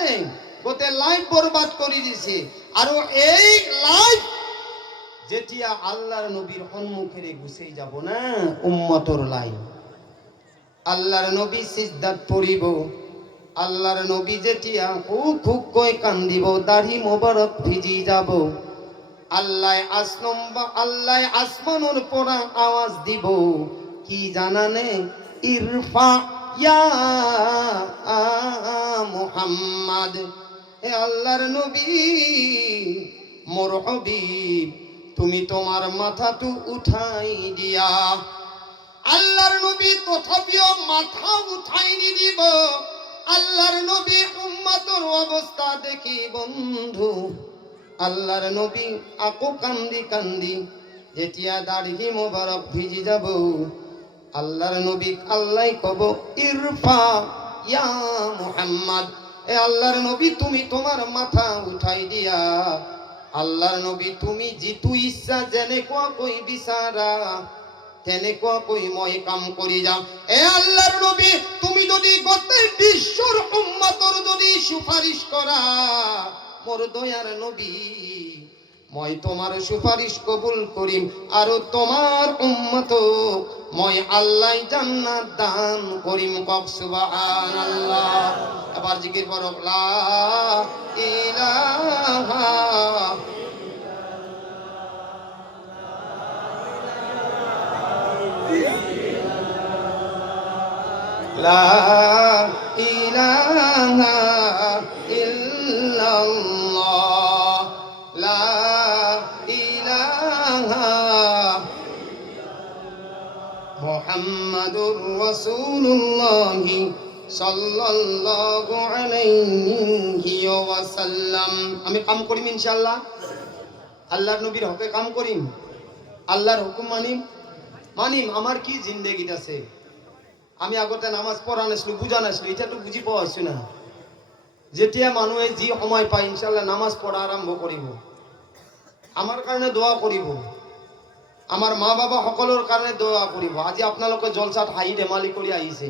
গোটে লাইফ বরবাদ করে দিছে। আর এই লাইফ যেতিয়া আল্লাহর নবীর সম্মুখে গুছিয়ে যাব না উম্মতর লাইফ, আল্লাহর নবী সিজদাত পড়িব, আল্লাহর নবী যেতিয়া খুব খুব কই কান্দিব, দাড়ি মোবারক ভিজি যাব, আল্লাহ আসমানের পরা আওয়াজ দিব, কি জানানে? ইরফা ইয়া মুহাম্মদ, হে আল্লাহর নবী মোর হাবিব, তুমি তোমার মাথাটু উঠাই দিয়া। আল্লাহর নবী তথাপিও মাথা উঠাই দিব। আল্লাহর নবী উম্মতর অবস্থা দেখি বন্ধু, আল্লাহর নবী আকো কান্দি কান্দি যেতিয়া দাড়ি মোবারক ভিজি যাব, আল্লাহর নবী আল্লাহ কব ইরফা ইয়া মুহাম্মদ, এ আল্লাহর নবী তুমি তোমার মাথা উঠাই দিয়া। আল্লাহর নবী তুমি জিতু ইচ্ছা যেনে কোয়া কই বিচারা তেনে কোয়া কই মই কাম করি যাম। এ আল্লাহর নবী তুমি যদি গোটেই বিশ্বর উম্মতর যদি সুপারিশ করা, মোর দয়ার নবী মই তোমার সুপারিশ কবুল করিম, আর তোমার উম্মত মই আল্লাহ জান্নাত দান করিম। কক সুবহানাল্লাহ। আবার জিকির করো লা ইলাহা লা ইলাহা ইল্লাল্লাহ, লা ইলাহা মুহাম্মাদুর রাসূলুল্লাহ সাল্লাল্লাহু আলাইহি ওয়াসাল্লাম। আমি কাম করিম ইনশাআল্লাহ, আল্লাহর নবীর হকে কাম করিম, আল্লাহর হুকুম মানিম। আমার কি জিন্দেগিত আছে? আমি আগতে নামাজ পড়া নাছিলো, বুঝা নাছিলো, এটা তো বুঝি পাওয়া হচ্ছে না। যেতিয়া মানুহে যি সময় পায় ইনশাআল্লাহ নামাজ পড়া আরম্ভ করিব, আমার কারণে দোয়া করিব, আমার মা বাবা সকলের কারণে দোয়া করিব। আজি আপনালোকে জলসাত হাঁহি ধেমালি কৰি আহিছে,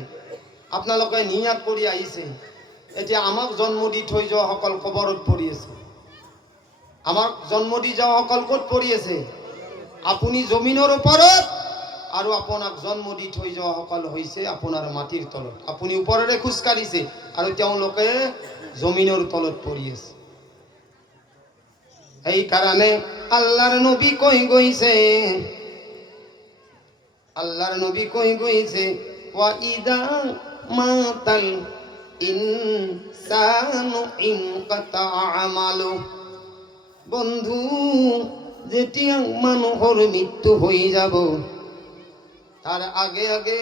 আপোনালোকে নিয়াত কৰি আহিছে, এতিয়া আমাক জন্ম দি থৈ যোৱা সকল কবৰত পৰি আছে, আমাক জন্ম দি যোৱা সকল ক'ত পৰি আছে? আপুনি জমিনৰ ওপৰত, আৰু আপোনাক জন্ম দি থৈ যোৱা সকল হৈছে আপোনাৰ মাটিৰ তলত। আপুনি ওপৰেৰে খোজ কাঢ়িছে আৰু তেওঁলোকে জমিনৰ তলত পৰি আছে। এই কাৰণে আল্লাহৰ নবী কৈ গৈছে, আল্লাহর নবী কই গইছে ওয়া ইদা মাতাল ইনসানু ইনকাতা আমালু। বন্ধু যেতিয়া মানুহৰ মৃত্যু হৈ যাব, তার আগে আগে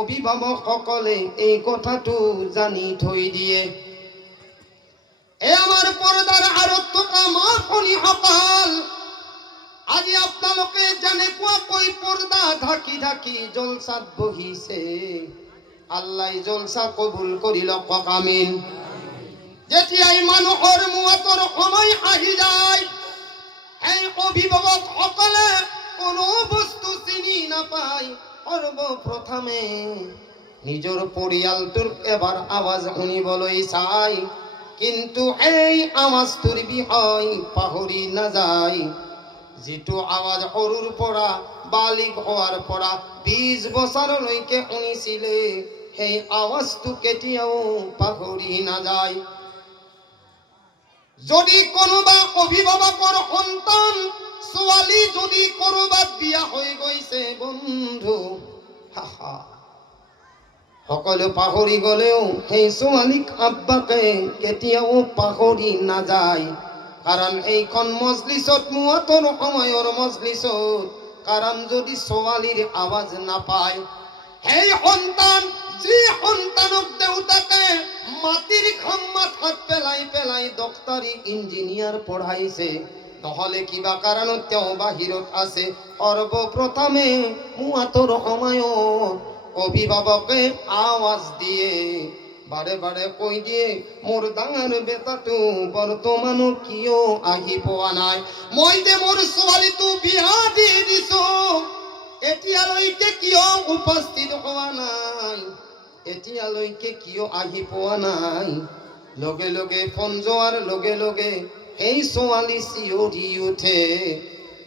অভিভাবক সকলে এই কথাটো জানি থৈ দিয়ে। এ আমার পর্দার আরত থকা মা ভনী সকল, আজি আপোনালোকে যেনেকুৱাকৈ পৰ্দা ঢাকি ঢাকি জলসাত বহিছে, আল্লাহ জলসা কবুল কৰি লওক আমিন। যেতিয়াই মানুহৰ মুৱাতৰ সময় আহি যায়, এই অভিভাৱক সকলে কোনো বস্তু চিনি নাপায়, সর্বপ্রথমে নিজের পরিয়ালটোর এবার আওয়াজ শুনিবলৈ চাই, কিন্তু এই আওয়াজ তোৰ বিষয় পাহৰি নাযায়। যিটো আওয়াজ সৰুৰ পৰা বালিক হোৱাৰ পৰা 20 বছৰলৈকে শুনিছিলে, সেই আওয়াজটো কেতিয়াও পাহৰি নাযায়। যদি কোনোবা অভিভাৱকৰ সন্তান ছোৱালী যদি কৰবাত বিয়া হৈ গৈছে বন্ধু, সকলো পাহৰি গলেও সেই ছোৱালীক আব্বাকে কেতিয়াও পাহৰি নাযায়। কাৰণ এইখন মজলিছত মুৱাতৰ সময়ৰ মজলিছত, কাৰণ যদি ছোৱালীৰ আৱাজ নাপায়, সেই সন্তান যি সন্তানক দেউতাকে মাটিৰ খাম্মাত হাত পেলাই পেলাই ডক্টৰী ইঞ্জিনিয়াৰ পঢ়াইছে, নহলে কিবা কাৰণত তেওঁ বাহিৰত আছে, সৰ্বপ্ৰথমে মুৱাতৰ সময়ত অভিভাৱকে আৱাজ দিয়ে, বাৰে বাৰে কৈ দিয়ে, মোৰ ডাঙৰ বেটাটো বৰ্তমান কিয় আহি পোৱা নাই? মই যে মোৰ ছোৱালীটো বিয়া দি দিছো, এতিয়ালৈকে কিয় উপস্থিত হোৱা নাই? এতিয়ালৈকে কিয় আহি পোৱা নাই? লগে লগে ফোন যোৱাৰ লগে লগে সেই ছোৱালী চিঞৰি উঠে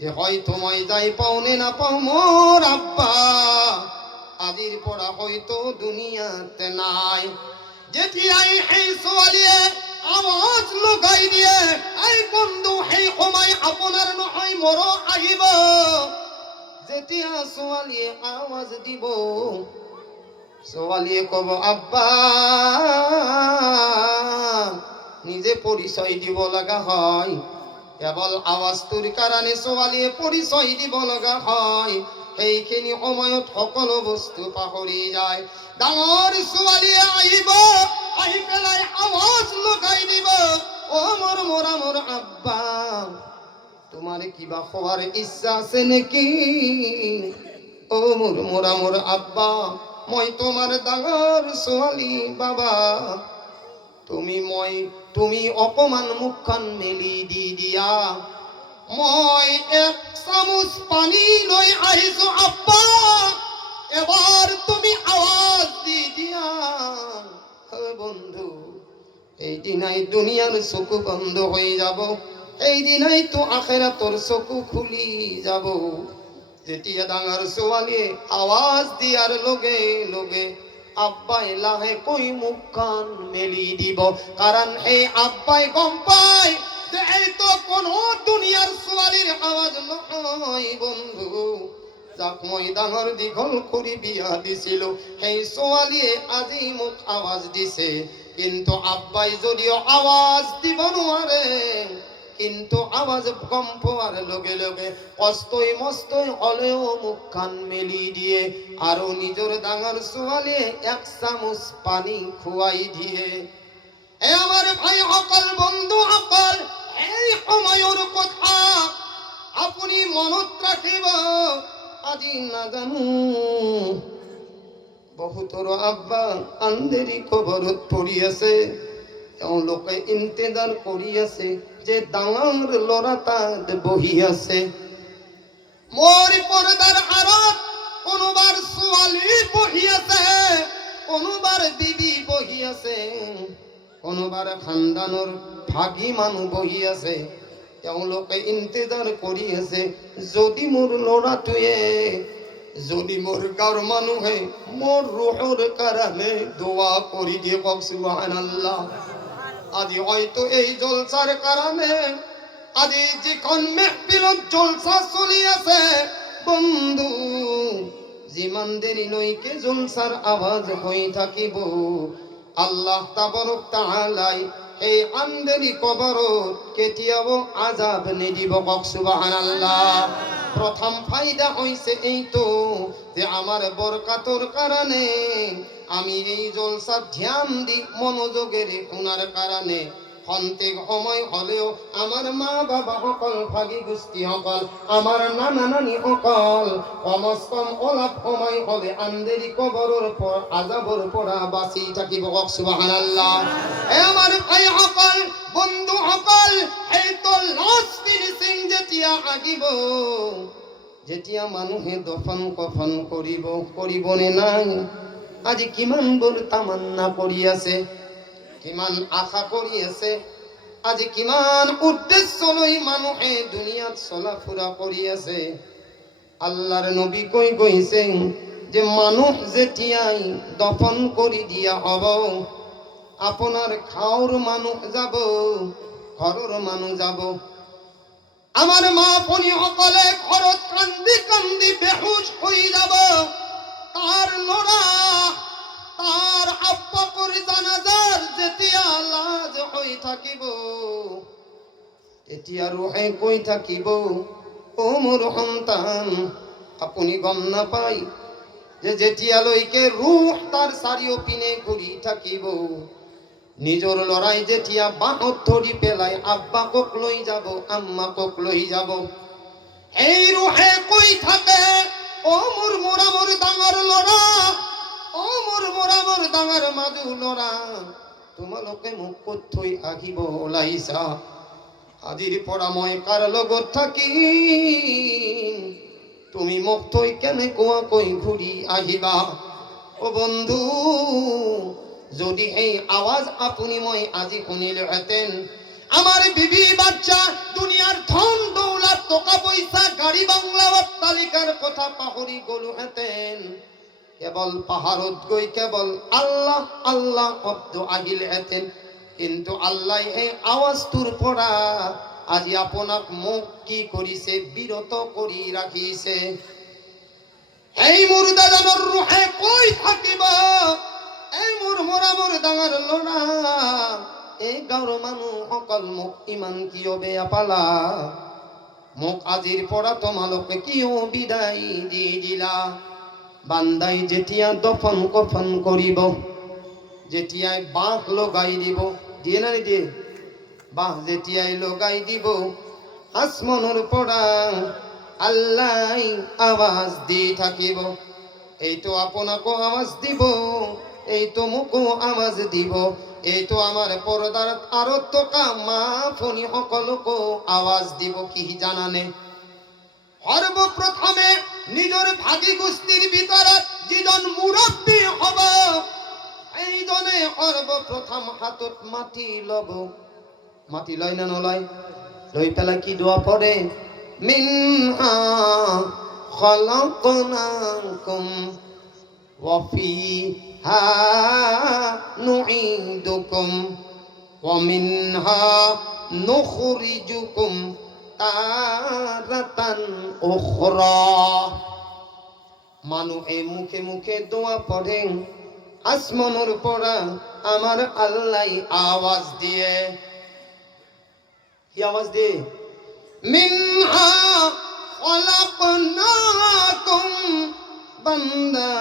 যে হয়তো মই যাই পাওঁ নে নাপাওঁ, মোৰ আব্বা আজিৰ পৰা হয়তো দুনিয়াতে নাই। যেতিয়াই সেই ছোৱালীয়ে আৱাজ লগাই দিয়ে, এই বন্ধু সেই সময় আপোনাৰ নহয় মোৰ আহিব। যেতিয়া ছোৱালীয়ে আৱাজ দিব, ছোৱালীয়ে কব আব্বা, নিজে পৰিচয় দিব লগা হয়। কেৱল আৱাজটোৰ কাৰণে ছোৱালীয়ে পৰিচয় দিব লগা হয়। সেইখিনি সময়ত সকলো বস্তু পাহৰি যায়। ডাঙৰ ছোৱালীয়ে আহিব, আহি পেলাই আৱাজ লগাই দিব, অ মোৰ মৰমৰ আব্বা, তোমাৰ কিবা খোৱাৰ ইচ্ছা আছে নেকি? অ মোৰ মৰমৰ আব্বা, মই তোমাৰ ডাঙৰ ছোৱালী বাবা, তুমি অকমান মুখখন মেলি দি দিয়া, মই এক চামুচ পানী লৈ আহিছো আব্বা, এবাৰ তুমি আৱাজ দি দিয়া। বন্ধু, এই দিনাই দুনিয়ার চকু বন্ধ হয়ে যাব, এই দিনাই তো আখেরাতর চকু খুলি যাব। যেতিয়া ডাঙৰ ছোৱালীয়ে আৱাজ দিয়াৰ লগে লগে আব্বাই লাহে কৈ মুখখন মেলি দিব, কাৰণ সেই আব্বাই গম পায় যে এইটো কোনো দুনিয়াৰ ছোৱালীৰ আৱাজ নহয় বন্ধু, যাক মই ডাঙৰ দীঘল কৰি বিয়া দিছিলো, সেই ছোৱালীয়ে আজি মোক আৱাজ দিছে। কিন্তু আব্বাই যদিও আৱাজ দিব নোৱাৰে, কিন্তু আৱাজ কম পোৱাৰ লগে লগে কষ্টই মস্তই হলেও মুখখন মেলি দিয়ে, আৰু নিজৰ ডাঙৰ ছোৱালীয়ে এক চামুচ পানী খুৱাই দিয়ে। আমার ভাই সকল বন্ধু সকল, এই সময়ৰ কথা আপুনি মনত ৰাখিব। আজি নাজানো বহুতৰ আব্বা আন্ধেৰি কবৰত পৰি আছে, তেওঁলোকে ইন্তজাৰ কৰি আছে যে ডাঙৰ ল'ৰা তাত বহি আছে। মোৰ পৰ্দাৰ আঁৰত কোনোবাৰ ছোৱালী বহি আছে, কোনোবাৰ বিবি বহি আছে, কোনোবাৰ খানদানৰ ভাগি মানুহ বহি আছে। তেওঁলোকে ইন্তজাৰ কৰি আছে, যদি মোৰ ল'ৰাটোৱে, যদি মোৰ গাঁৱৰ মানুহে মোৰ ৰুহৰ কাৰণে দোৱা কৰি দিয়ে, কওক সুবহানাল্লাহ। আজি হয়তো এই জলসাৰ কাৰণে, আজি যিখন মেহফিলত জলসা চলি আছে বন্ধু, যিমান দেৰিলৈকে জলসাৰ আৱাজ হৈ থাকিব, আল্লাহ তাবাৰক তাআলাই এই আন্ধেৰি কবৰত কেতিয়াও আযাব নিদিব, কওক সুবহানাল্লাহ। প্রথম ফায়দা হইছে এইটো যে আমার বরকাতর কারণে আমি এই জলসা ধ্যান দি মনোযোগের শোনার কারণে খন্তেক সময় হলেও আমার মা বাবা সকল, ভাগি গোষ্ঠী সকল, আমার নানা নানি সকল কমস কম অলপ সময় হলে আন্ধেরি কবরের পর আযাবের পৰা বাঁচি থাকিব, কওক সুবহানাল্লাহ। আমার ভাই সকল, বন্ধু সকল, এই তো লাস্ট ফিনিশিং যেতিয়া আগিব, যেতিয়া মানুহে দফন কফন কৰিব নে নাই, আজি কিমানবোৰ তামান্না কৰি আছে, কিমান আশা কৰি আছে, আজি কিমান উদ্দেশ্য লৈ মানুহে দুনিয়াত চলা ফুৰা কৰি আছে। আল্লাহৰ নবী কৈ গৈছে যে মানুহ যেতিয়াই দফন কৰি দিয়া হ'ব, আপোনাৰ ঘৰৰ মানুহ যাব, ঘৰৰ মানুহ যাব। আমার মা পনি সকলে ঘৰত কান্দি কান্দি বেহুশ হৈ যাব। তার লড়া, তার আব্বাকৰ জানাজার যেতিয়া লাজ হৈ থাকিব, তেতিয়া রুহে কৈ থাকিব, ও মোৰ সন্তান, আপুনি গম নাপাই যে যেতিয়ালৈকে রুহ তার চাৰিওপিনে ঘূৰি থাকিব, নিজর লড়াই যেতিয়া বাহত ধরি পেলাই আব্বাকক লৈ যাব, আম্মাকক লৈ যাব, এই রুহে কই থাকে, ও মোর মোরামোর ডাঙর লড়া, ও মোর মোরামোর ডাঙর মাজু লড়া, তোমালোকে মোক ক'ত থৈ আহিব ওলাইছা? আজিৰ পৰা মই কাৰ লগত থাকিম? তুমি মোক থৈ কেনেকুৱাকৈ ঘূৰি আহিবা? ও বন্ধু, যদি এই আওয়াজ আপনি মই আজি শুনিলেহেঁতেন, আমার বিবি বাচ্চা, দুনিয়ার ধন দৌলত, টাকা পয়সা, গাড়ি বাংলা, অট্টালিকার কথা পাহৰি গলোহেঁতেন। কেৱল পাহাৰত গৈ কেৱল আল্লাহ আল্লাহ শব্দ আহিলহেঁতেন। কিন্তু আল্লাহ এই আওয়াজটোৰ পৰা আজি আপোনাক মোক কি কৰিছে? বিৰত কৰি ৰাখিছে। এই মুৰ্দাজনৰ ৰুহে কৈ থাকিব, এই মোৰ মোৰামৰ ডাঙৰ লৰা, এই গাঁৱৰ মানুহসকল মোক ইমান কিয় বেয়া পালা? মোক আজিৰ পৰা তোমালোকে কিয় বিদায় দি দিলা? বান্দাই যেতিয়া দফন কফন কৰিব, যেতিয়াই বাঁহ লগাই দিব, দিয়ে না নিদিয়ে? বাঁহ যেতিয়াই লগাই দিব, আসমানৰ পৰা আল্লাহ আৱাজ দি থাকিব। এইটো আপোনাকো আৱাজ দিব, এইটো মোকো আৱাজ দিব, এইটো আমাৰ পৰ্দাৰ আঁৰত থকা মা ভনী সকলকো আৱাজ দিব। কি জানানে? সৰ্বপ্ৰথমে নিজৰ ভাগি গোষ্ঠীৰ ভিতৰত যিজন মুৰব্বী হ'ব, এইজনে সৰ্বপ্ৰথম হাতত মাটি ল'ব। মাটি লয় না নলয়? লৈ পেলাই কি দোৱা পঢ়ে? মিনহা খলাকনাকুম ওয়া ফিহা নুঈদুকুম ওয়া মিনহা নুখরিজুকুম তারাতান উখরা। মানুহে মুখে মুখে দোয়া পড়ে, আসমানের পৰা আমার আল্লাহ আওয়াজ দিয়ে। কি আওয়াজ দিয়ে? মিনহা খলাকনাকুম। বান্দা,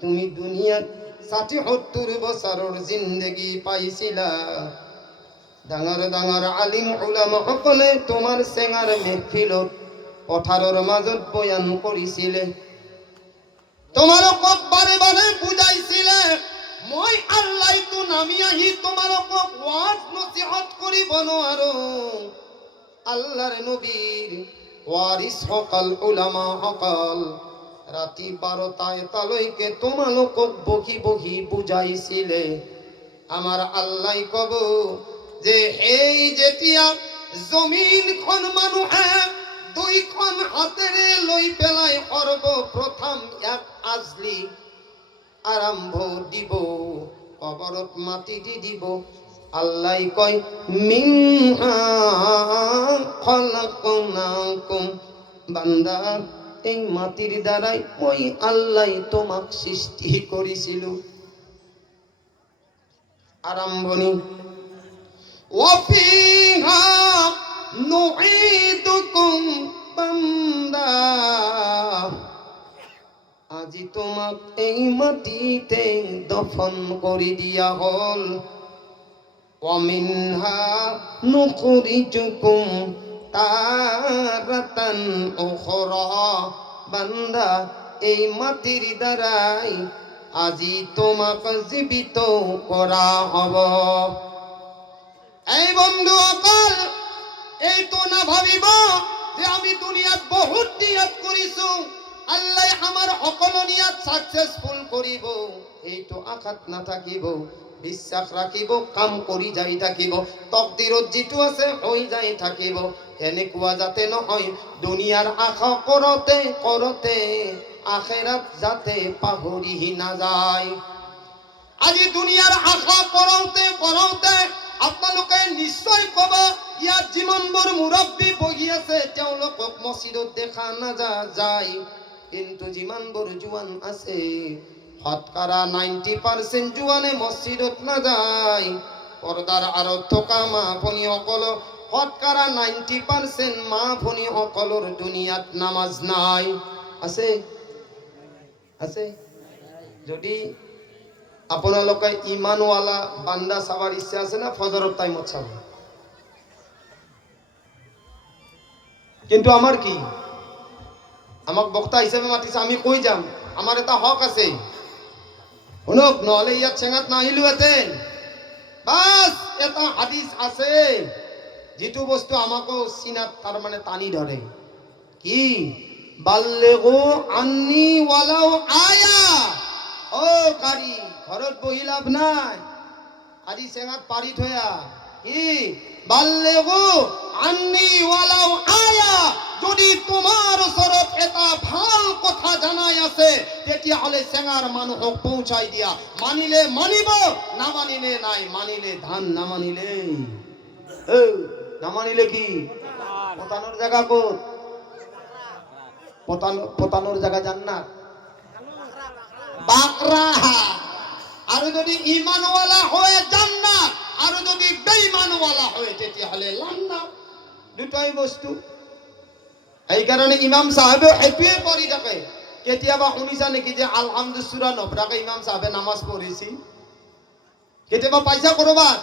তুমি দুনিয়াত ৬০-৭০ বছৰৰ জিন্দগী পাইছিলা। ডাঙৰ ডাঙৰ আলিম উলামা সকলে তোমাৰ চেঙাৰ মেহফিলত পথাৰৰ মাজত বয়ান কৰিছিলে, তোমালোকক বাৰে বাৰে বুজাইছিলে, মই আল্লাহটো নামি আহি তোমালোকক ওয়াজ নসিহত কৰিব নোৱাৰো। আল্লাহৰ নবীৰ ওয়াৰিস সকল উলামা সকল ৰাতি ১২টা-১টালৈকে তোমালোকক বহি বহি বুজাইছিলে। আমাৰ আল্লাহ কব যে এই যেতিয়া জমিনখন মানুহে ২খন হাতেৰে লৈ পেলাই সৰ্বপ্ৰথম এক আজলি আৰম্ভ দিব, কবৰত মাটি দি দিব। আল্লাহ কয় মিনহা খলাকনাকুম। বান্দা, এই মাটির দ্বারাই ওই আল্লাহ তোমাক সৃষ্টি করেছিল। আরম্ভণি ওয়া ফিহা নুঈদুকুম। বান্দা, আজি তোমাক এই মাটিতে দফন করে দিয়া হল। ওয়া মিনহা নুখরিজুকুম তারাতান উখরা। বান্দা, এই মাটির দ্বারাই আজি তোমাক জীবিত করা হব। এই বন্ধু অকল এই তো না ভাবিব যে আমি দুনিয়াত বহুত নিয়ত কৰিছো আল্লাহ আমার সকল নিয়ত সাকসেসফুল করিব এইটো আশাত নাথাকিব বিশ্বাস রাখিব কাম কৰি যাই থাকিব তকদিৰত যিটো আছে হৈ যাই থাকিব এনেকুৱা যাতে নহয় দুনিয়াৰ আশা কৰোতে কৰোতে আখিৰাত যাতে পাহৰি নাযায় আজি দুনিয়াৰ আশা কৰোতে কৰোতে আপোনালোকে নিশ্চয় কব ইয়াত যিমানবোৰ মুৰব্বী বহি আছে তেওঁলোকক মছজিদত দেখা নাযায় কিন্তু যিমানবোৰ জোৱান আছে শতকৰা 90% জোৱানে মছজিদত নাযায় পৰ্দাৰ আঁৰত থকা মা ভনীসকল শতকৰা 90% মা ভনীসকলৰ দুনিয়াত নামাজ নাই আছে আছে যদি আপোনালোকে ইমানৱালা বান্দা চাবৰ ইচ্ছা আছে না ফজৰৰ টাইমত চাব কিন্তু আমাৰ কি আমাক বক্তা হিচাপে মাতিছে আমি কৈ যাম আমাৰ এটা হক আছে শুনক নহলে ইয়াত চেঙাত নাহিলোহেঁতেন বাস এটা হাদিস আছে যেটো বস্তু আমাকো চিনাত তাৰ মানে টানি ধৰে কি বাল্লিগু আন্নি ওয়ালাউ আয়া ও কারি ঘৰত বহি লাভ নাই আজি চেঙাত পাৰি থয়া কি বাল্লিগু আন্নি ওয়ালাউ আয়া যদি তোমাৰ ওচৰত এটা ভাল কথা জানাই আছে তেতিয়াহলে চেঙাৰ মানুহক পৌঁছাই দিয়া মানিলে মানিব না মানিলে নাই মানিলে ধান না মানিলে না মানিলে কি পতানোর জায়গা কোত পতানোর জায়গা জান্নাত বাকরা আর যদি ঈমানওয়ালা হয় জান্নাত আর যদি বেঈমানওয়ালা হয় তেতিয়াহলে লান্নাত দুটাই বস্তু এই কারণে ইমাম সাহেব হেপিয়ে পড়ি থাকে কেতিয়াবা শুনিছা নেকি যে আলহামদু সূরা নবরাকে ইমাম সাহেবে নামাজ পড়েছি কেতিয়াবা পাইছা কৰবাত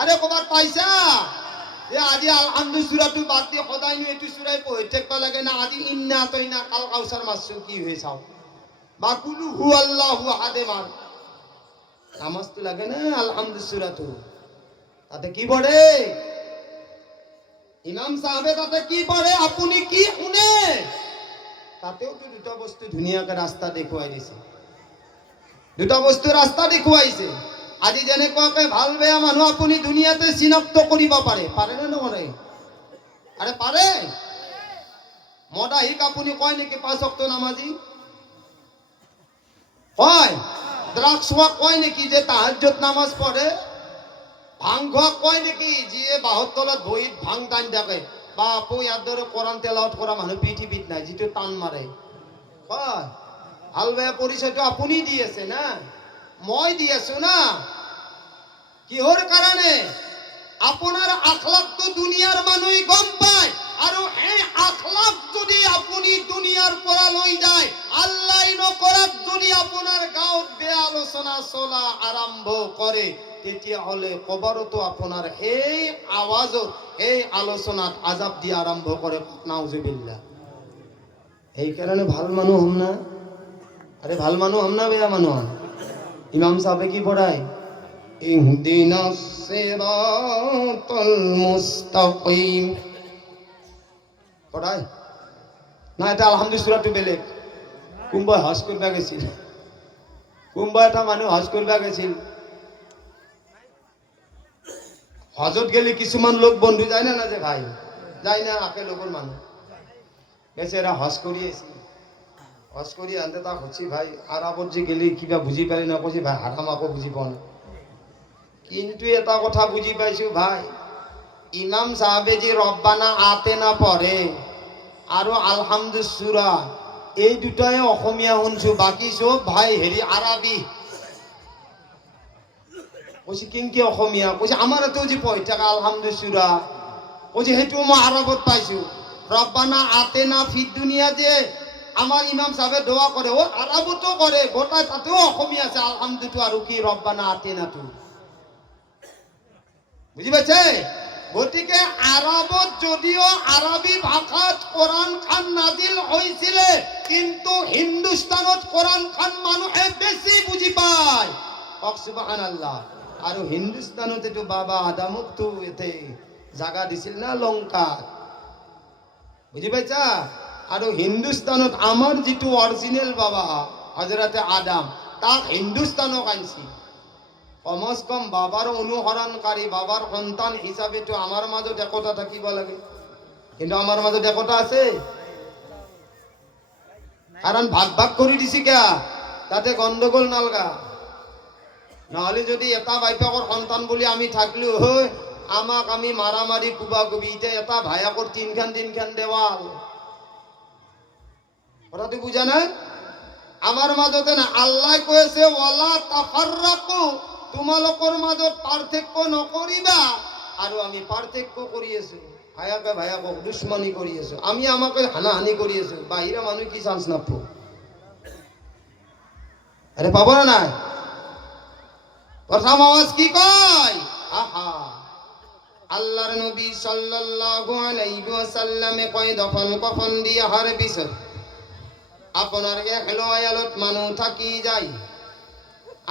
আরে কৰবাত পাইছা যে আজি আলহামদু সূরাটো বাদ দি সদায় নি এটো সূরাই পঢ়ি থাকবা লাগে না আজি ইন্না তইনা কাল কাউসার মাসু কি হয়ে চাও বা কুলু হু আল্লাহু আহাদে মার নামাজ তো লাগে না আলহামদু সূরাটো তাতে কি পড়ে ইমাম সাহেবে তাতে কি পড়ে আপুনি কি শুনে তাতেও তো দুটা বস্তু ধুনিয়াকে রাস্তা দেখুৱাই দিছে দুটা বস্তু রাস্তা দেখুৱাইছে আজি যেনেকুৱাকে ভাল বেয়া মানুহ আপুনি দুনিয়াতে চিনাক্ত কৰিব পাৰে পাৰে না নৰে আরে পাৰে মদাহিক আপুনি কয় নেকি 5 ওয়াক্ত নামাজি কয় দ্রাক্ষ কয় নেকি যে তাহাজ্জুদ নামাজ পড়ে ভাং খোৱা কয় নেকি যিয়ে বাহৰ তলত বহি ভাং টান থাকে বা আপু ইয়াৰ দৰে কোৰান তেলাওয়াত কৰা মানুহ পৃথিৱীত নাই যিটো টান মাৰে কয় ভাল বেয়া পৰিচয়টো আপুনি দি আছে না মই দি আছো না কিহৰ কাৰণে আপোনাৰ আখলাকটো দুনিয়াৰ মানুহে গম পায় আৰু এই আখলাক যদি আপুনি দুনিয়াৰ পৰা লৈ যায় আল্লাহ নকৰাক যদি আপোনাৰ গাঁৱত বেয়া আলোচনা চলা আৰম্ভ কৰে তেতিয়াহলে কবৰতো আপোনাৰ এই আৱাজত এই আলোচনাত আজাব দি আৰম্ভ কৰে নাউজুবিল্লাহ এই কাৰণে ভাল মানুহ হম না আরে ভাল মানুহ হম না বেয়া মানুহ ইমাম সাহেবে কি পড়ায় ইহদিনাস সিরাতাল মুস্তাকিম পড়ায় না এটা আলহামদুলিল্লাহ সূরাটো বেলেগ কোনবা হজ করবা গেছিল কোনবা এটা মানুহ হজ করবা গেছিল হজত গেলে কিছুমান লোক বন্ধু যায় না যে ভাই যায় না আকে লোকৰ মানুহ গেছে এরা হজ কৰি আছে হজ কৰি আনতে তাক হচ্ছি ভাই আরবত যে গেলি কিবা বুঝি পারি না কৈছি ভাই হারাম আকৌ বুঝি পাও না কিন্তু এটা কথা বুঝি পাইছো ভাই ইমাম সাহেবে যে রব্বানা আতে না পড়ে আর আলহামদু সূরা এই দুটাই অসমীয়া শুনছো বাকি সব ভাই হেৰি আরবি কৈছি কিংকি অসমীয়া কৈছি আমাৰ এটো যে পঢ়ি থাকা আলহামদু সূরা কৈছি হেতু মই আরবত পাইছো রব্বানা আতে না ফিদ দুনিয়া যে আমার ইমাম সাহেবে দোয়া করে ও আরবতো করে গোটা তাতেও অসমীয়া আছে আলহামদুটো আৰু কি রব্বানা আতে না তু বুঝি পাইছে গতিকে আরবত যদিও আরবি ভাষাত কোরআন খান নাজিল হয়েছিল কিন্তু হিন্দুস্তানত কোরআন খান মানুহে বেশি বুঝি পায় সুবহানাল্লাহ আৰু হিন্দুস্তানত তো বাবা আদামক তো এতে জায়গা দিছিল না লঙ্কা বুঝি পাইছা? আৰু হিন্দুস্তানত আমাৰ যিটো অৰিজিনেল বাবা হজৰতে আদাম, তাক হিন্দুস্তানক আনছি। কমস কম বাবার অনুসৰণকাৰী, বাবার সন্তান হিচাপেতো আমাৰ মাজত একতা থাকিব লাগে। কিন্তু আমাৰ মাজত একতা আছে? কাৰণ ভাগ ভাগ কৰি দিছি কিয়া? তাতে গণ্ডগোল নালগা। নহলে যদি এটা বাইপাকৰ সন্তান বুলি আমি থাকলো হয়, আমাক আমি মাৰামাৰি কুবা কুবি। এতিয়া এটা ভায়াকৰ তিনখান দেৱাল। কথাটো বুজা নাই? আমাৰ মাজতে না আল্লাহ কৈছে ওয়ালা তাফাররাকু, তোমালোকৰ মাজত পাৰ্থক্য নকৰিবা। আৰু আমি পাৰ্থক্য কৰি আছো, ভায়াকে ভায়াকক দুশ্মনী কৰি আছো, আমি আমাকে হানাহানি কৰি আছো। বাহিৰা মানুহ কি চান্স নাপাব? আরে পাব না নাই? প্রথম আওয়াজ কি কয়? আহা, আল্লাহর নবী সাল্লাল্লাহু আলাইহি ওয়াসাল্লামে কয় দফন কফন দিয়ে হার পিছত আপনার একলো আয়ালত মানুহ থাকি যায়,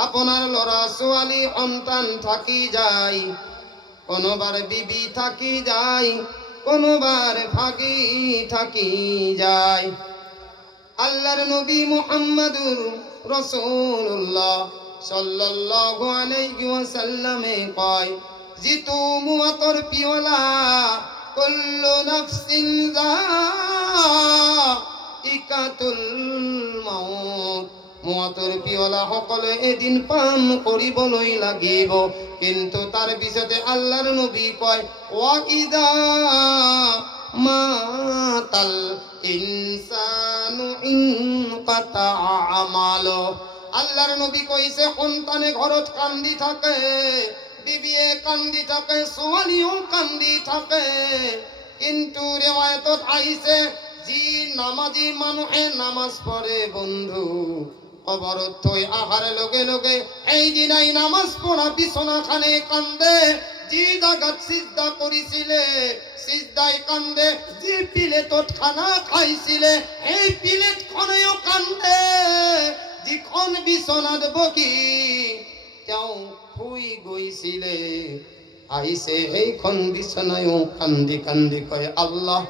আপনার লৰা ছোৱালী সন্তান থাকি যায়, কোনোবাৰ বিবি থাকি যায়, কোনোবাৰ ভাগি থাকি যায়। আল্লাহর নবী মুহাম্মদুর রাসূলুল্লাহ সাল্লাল্লাহু আলাইহি ওয়াসাল্লামে কয় জিতু মুয়াতর পিওলা কুল্লু নাফসিন যায়িকাতুল মাউত। মুয়াতর পিওলা সকলে এদিন পান কৰিবলৈ লাগিব, কিন্তু তাৰ পিছতে আল্লাহৰ নবী কয় ওয়া ইদা মাতাল ইনসানু ইনকাতা আমালু। আল্লাহর নবী কইছে সন্তানে ঘৰত কান্দি থাকে, বিবিয়ে কান্দি থাকে, ছোৱালীও কান্দি থাকে। কিন্তু ৰিৱায়াতত আহিছে যি নামাজি মানুহে নামাজ পঢ়ে বন্ধু, কবৰত থৈ আহাৰ লগে লগে এই দিনাই নামাজ পঢ়া বিছনাখানে কান্দে। যি জাগাত সিজদা কৰিছিলে সিজদাই কান্দে, যি প্লেটত খানা খাইছিলে এই প্লেটখনেও কান্দে, যিখন বিছনাত বহি তেওঁ শুই গৈছিলে আহিছে সেইখন বিছনায়ও কান্দি কান্দি কয় আল্লাহ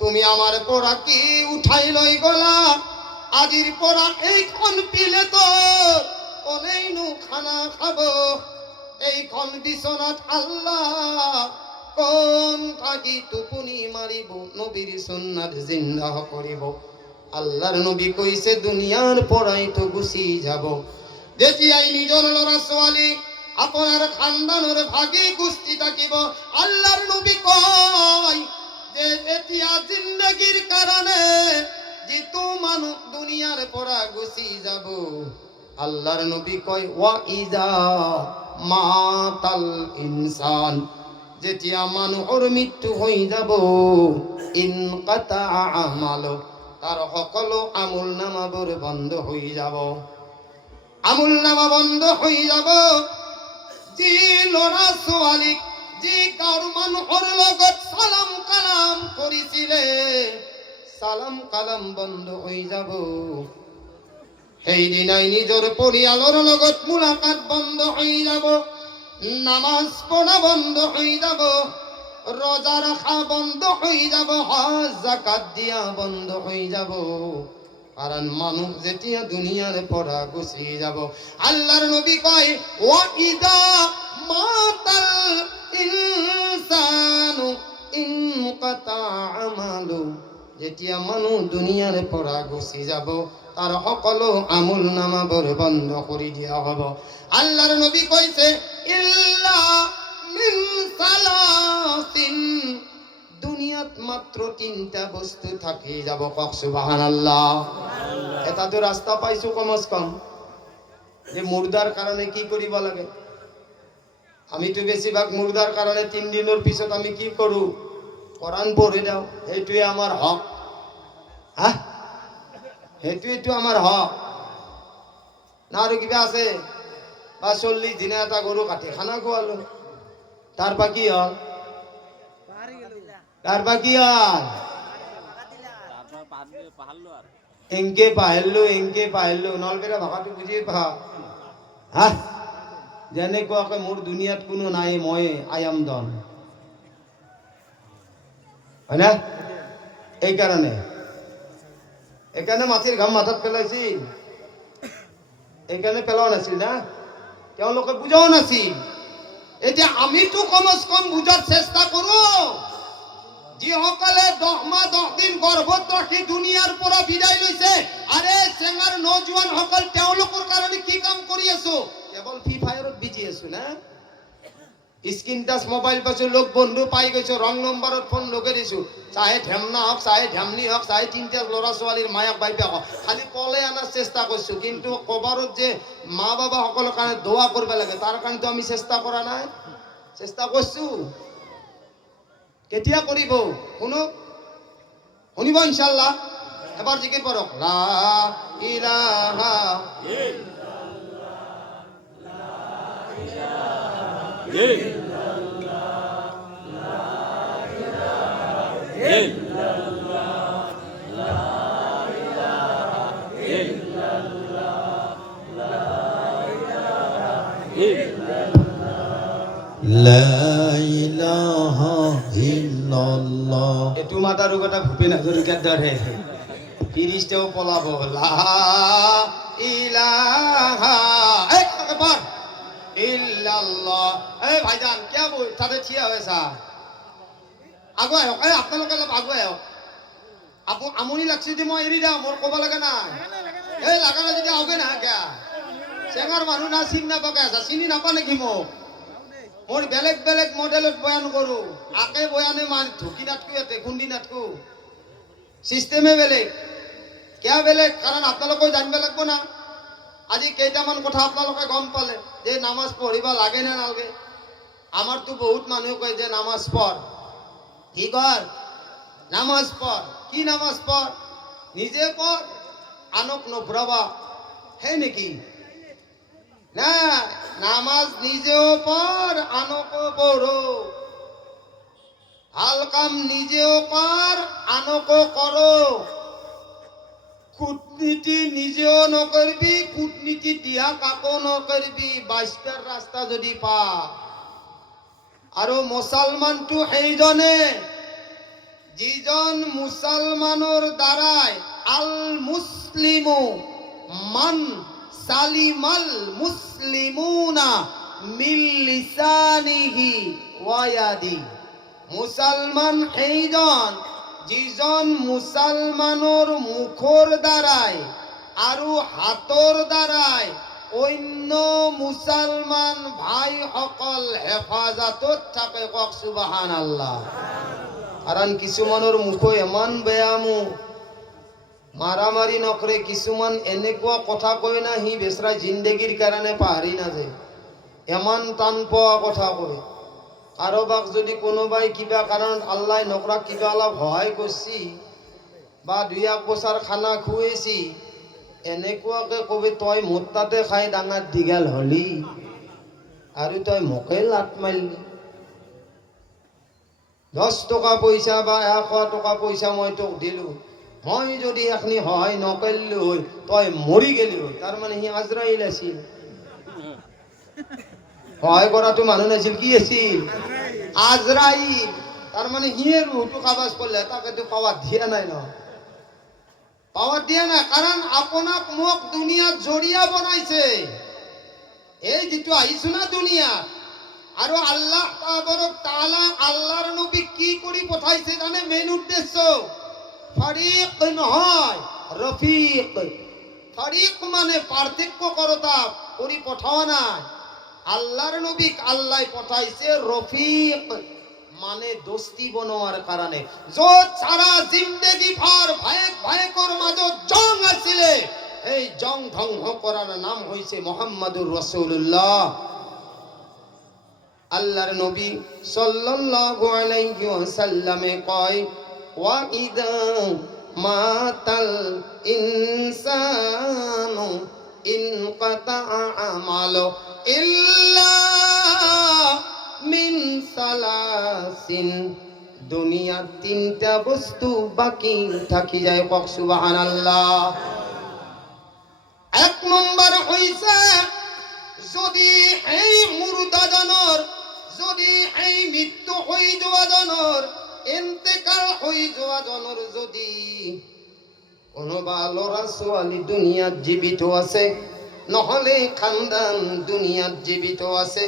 তুমি আমার পৰা কি উঠাই লৈ গলা? আজিৰ পৰা এইখন প্লেটত কোনেইনো খানা খাব? এইখন বিছনাত আল্লাহ কোন থাকি টোপনি মারিব, নবীর সুন্নাত জিন্দা করিব? আল্লাহর নবী কইছে দুনিয়ার পরাই তো গুছি যাব। যেতিয়াই নিজৰ ল'ৰা ছোৱালী আপোনাৰ খানদানৰ ভাগি গুষ্টি থাকিব, আল্লাহর নবী কয় যে এতিয়া জিন্দগিৰ কাৰণে যিটো মানুহ দুনিয়াৰ পৰা গুছি যাব, আল্লাহর নবী কয় ওয়া ইজা মাতাল ইনসান, যেতিয়া মানুহৰ মৃত্যু হৈ যাব ইনকাতা আমালু, তার সকলো আমুল নামাবোৰ বন্ধ হৈ যাব। আমুল নামা বন্ধ হৈ যাব। যি ল'ৰা ছোৱালীক যি গাঁৱৰ মানুহৰ লগত সালাম কালাম কৰিছিলে সালাম কালাম বন্ধ হৈ যাব। সেইদিনাই নিজৰ পৰিয়ালৰ লগত মুলাকাত বন্ধ হৈ যাব, নামাজ পঢ়া বন্ধ হৈ যাব, রোজা রাখা বন্ধ হয়ে যাব, হজ যাকাত দিয়া বন্ধ হয়ে যাব। কারণ মানুষ যেতিয়া দুনিয়ার পরা গুছি যাব, আল্লাহর নবী কয় ওয়া ইদা মাতাল ইনসানু ইনকাতা আমালু, যেতিয়া মানুষ দুনিয়ার পরা গুছি যাব তার সকলো আমল নামাবোৰ বন্ধ কৰি দিয়া হ'ব। আল্লাহর নবী কইছে ইল্লা মিন সালাসিন, দুনিয়াত মাত্র তিনটা বস্তু থাকি যাব। কক সুবহানাল্লাহ। এটা তো রাস্তা পাইছো কমস কম যে মুর্দার কারণে কি করিব লাগে। আমি তো বেশিরভাগ মুর্দার কারণে 3 দিনের পিছত আমি কি করু? কোরআন পড়ে দাও, এইটোৱে আমার হক। হ্যাঁ, সেইটোৱেটো আমার হক না। আৰু কিবা আছে? বা 40 দিনে এটা গরু কাটি খানা খোৱালো, তার বাকি হল, তার বাকি হল এনকে পাহিলো নলবেরা ভাষাটো বুজি পা। হ্যাঁ, যেনেকুৱাকে মোৰ দুনিয়াত কোনো নাই, মই আই এম ডন, হয় না? এই কারণে এখানে মাটির ঘাম মাথাত পেলাইছি, এইকাৰণে পেলোৱা নাছিল না, তেওঁলোকে বুজাও নাছিল। এতিয়া আমিতো কমচ কম বুজাৰ চেষ্টা কৰো। যিসকলে 10 মাহ 10 দিন গৰ্ভত ৰাখি দুনিয়াৰ পৰা বিদায় লৈছে, আৰে চেঙাৰ নজোৱান সকল তেওঁলোকৰ কাৰণে কি কাম কৰি আছো? কেৱল ফ্ৰী ফায়াৰত বিজি আছো না, স্ক্রিন টাচ মোবাইল পাইছো, লোক বন্ধু পাই গৈছো, রং নম্বরত ফোন লগে দিছো, চাহে ঢেমনা হোক, চাহে ঢেমনি হোক, চাহে তিনটা ল'ৰা ছোৱালীৰ মায়াক বাইপাক হোক, খালি পলে আনার চেষ্টা করছো। কিন্তু কবারত যে মা বাবা সকলের কারণে দোয়া করবে লাগে, তার কারণে তো আমি চেষ্টা করা নাই, চেষ্টা করছো। কেতিয়া কৰিব শুনক, শুনিব ইনশাআল্লাহ। এবার জিকির করক, লা ইলাহা এইটো মাতাৰ কথা ভূপেন হাজৰিকাৰ দৰে ফিৰিষ্টেও পলাব। লা ইলাহা ইল্লাল্লাহ। এই ভাইজান কিয় তাতে থিয়া হৈছা? আগুৱাই আহক, এই আপোনালোকে অলপ আগুৱাই আহক। আমনি লাগছে যদি মই এৰি যাওঁ, মোৰ ক'ব লাগে নাই। এই লাগা নাই যদি আগে না কিয়া চেঙাৰ মানুহ না চিনি নাপাকে আছা, চিনি নাপা নেকি মোক? মোৰ বেলেগ বেলেগ মডেলত বয়ান কৰো, আকে বয়ানে মান ঢুকি নাটকো, ইয়াতে খুন্দি নাটকো, চিষ্টেমে বেলেগ। কিয় বেলেগ? কাৰণ আপোনালোকেও জানিব লাগিব না। আজি কেইটামান কথা আপোনালোকে গম পালে যে নামাজ পঢ়িব লাগে নে নালাগে। আমাৰতো বহুত মানুহ কয় যে নামাজ পঢ়, কি কৰ নামাজ পঢ়, কি নামাজ পঢ়? নিজে পঢ়, আনক নভৰাবা, সেই নেকি? না, নামাজ নিজেও পড়, আনকো পড়ো। ভাল কাম নিজেও কর, আনকো করো। কূটনীতি নিজেও নকরবি, কূটনীতি দিয়া কাকো নকরবি, বাঁচবার রাস্তা যদি পা। আৰু মুছলমানটো সেইজনে যিজন মুছলমানৰ দ্বাৰাই আল মুছলিমু মান সালিমাল মুসলিমুনা মিন লিসানিহি ওয়া ইয়াদি। মুসলমান সেইজন যিজন মুছলমানৰ মুখৰ দ্বাৰাই আৰু হাতৰ দ্বাৰাই অন্য মুছলমান ভাইসকল হেফাজতত থাকে। কক সুবহানাল্লাহ। কাৰণ কিছুমানৰ মুখ এমান বেয়া, মুখ মারামারি নকৰে, কিছুমান এনেকুৱা কথা কয় না, সি বেচৰা জিন্দগীৰ কাৰণে পাহৰি নাযায়, এমান টান পোৱা কথা কয়। কাৰোবাক যদি কোনোবাই কিবা কাৰণত আল্লাহ নকৰা কিবা অলপ সহায় কৰিছি বা 2-1 বছৰ খানা খুৱাইছি, এনেকুৱাকে কবি তই মোৰ তাতে খাই ডাঙৰ দীঘল হলি আৰু তই মোকে লাট মাৰিলি। 10 টকা পইচা বা 100 টকা পইচা মই তোক দিলো, মই যদি এখনি সহায় নকৰিলো হয়, তই মৰি গেলি হয়। তাৰমানে সি আজৰাইল আছিল, সহায় কৰাটো মানুহ নাছিল, কি আছিল? আজৰাইল। তাৰমানে সিয়ে ৰুহটো কাবাজ কৰিলে, তাকেতো পাৱাৰ দিয়া নাই ন, পাৱাৰ দিয়া নাই। কাৰণ আপোনাক মোক দুনিয়াত জৰিয়া বনাইছে, এই যিটো আহিছো না দুনিয়াত। আৰু আল্লাহ তাআলা আল্লাহৰ নবী কি কৰি পঠাইছে জানে? মেইন উদ্দেশ্য ফারিক নহয়, রফিক। ফারিক মানে পার্থক্য করতা করি পঠাও নাই। আল্লাহর নবী আল্লাহ পঠাইছে রফিক মানে দোস্তি বনোয়ার কারণে। যত সারা জিন্দেগি ভর ভায়েক ভায়েকর মাজত জং আছিলে, এই জং ধ্বংস করার নাম হইছে মুহাম্মাদুর রাসূলুল্লাহ। আল্লাহর নবী সাল্লাল্লাহু আলাইহি ওয়াসাল্লামে কয়, وَإِذَا مَاتَ الْإِنسَانُ انقطع عمله إلا من ثلاث। দুনিয়ার 3টা বস্তু বাকি থাকি যায়। কক সুবহানাল্লাহ। 1 নম্বর হইছে যদি এই মুর্দাজনৰ, যদি এই মৃত্যু হই যাওয়া জনৰ ইন্তেকাল হই যোৱা জনৰ যদি কোনোবা ল'ৰা ছোৱালী দুনিয়াত জীৱিত আছে, নহলে খানদান দুনিয়াত জীৱিত আছে,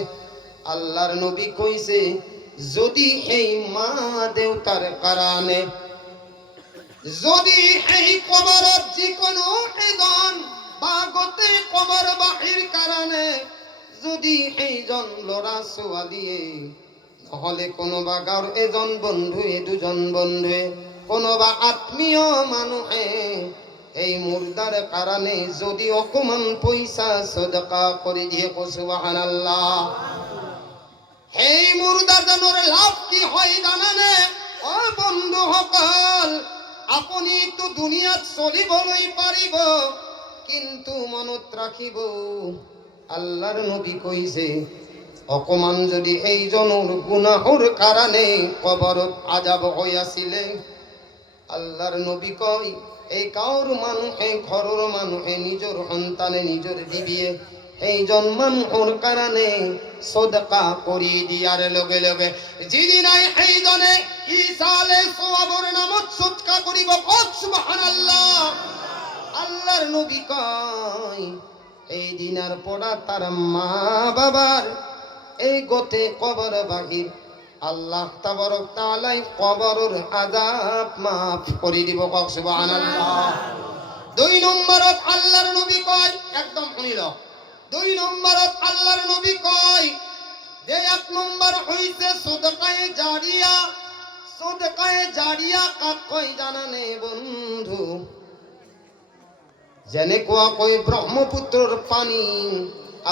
আল্লাহর নবী কইছে যদি এই মা দেউতার কারণে, যদি এই কবরত যিকোনো এজন বাগতে কবর বাহির কারণে যদি এইজন ল'ৰা ছোৱালীয়ে নহলে কোনোবা গাঁৱৰ এজন বন্ধুৱে দুজন বন্ধুৱে কোনোবা আত্মীয় মানুহে এই মুর্দার কারণে যদি অকমান পয়সা সদকা করে দিয়ে সুবহানাল্লাহ, এই মুর্দার জনের লাভ কি হয় জানানে? ও বন্ধু সকল, আপনি তো দুনিয়াত চলিবলৈ পাৰিব, কিন্তু মনত রাখিব আল্লাহর নবী কইছে অকমান যদি এই জনের গুনাহর কারণে কবরত আযাব হইয়াছিলে, আল্লাহর নবী কয় এই গাঁৱৰ মানুহে ঘৰৰ মানুহে নিজৰ সন্তানে নিজৰ বিবিয়ে এইজন মানুহৰ কাৰণে সদকা কৰি দিয়াৰ লগে লগে যিদিনাই সেইজনে ইসালে সওয়াবৰ নামত সদকা কৰিব, সুবহানাল্লাহ। আল্লাহর নবী কয় এই দিনার পড়া তার মা বাবার এই গোটে কবর বাহির আল্লাহ তাবারক তাআলা কবরের আযাব মাফ করে দিব, সুবহানাল্লাহ। দুই নম্বরত আল্লাহর নবী কয়, একদম শুনিল, দুই নম্বরত আল্লাহর নবী কয় যে এক নম্বর হইছে সদকায়ে জারিয়া। সদকায়ে জারিয়া কাক কয় জানানে বন্ধু? যেনেকুৱা কয় ব্ৰহ্মপুত্ৰৰ পানী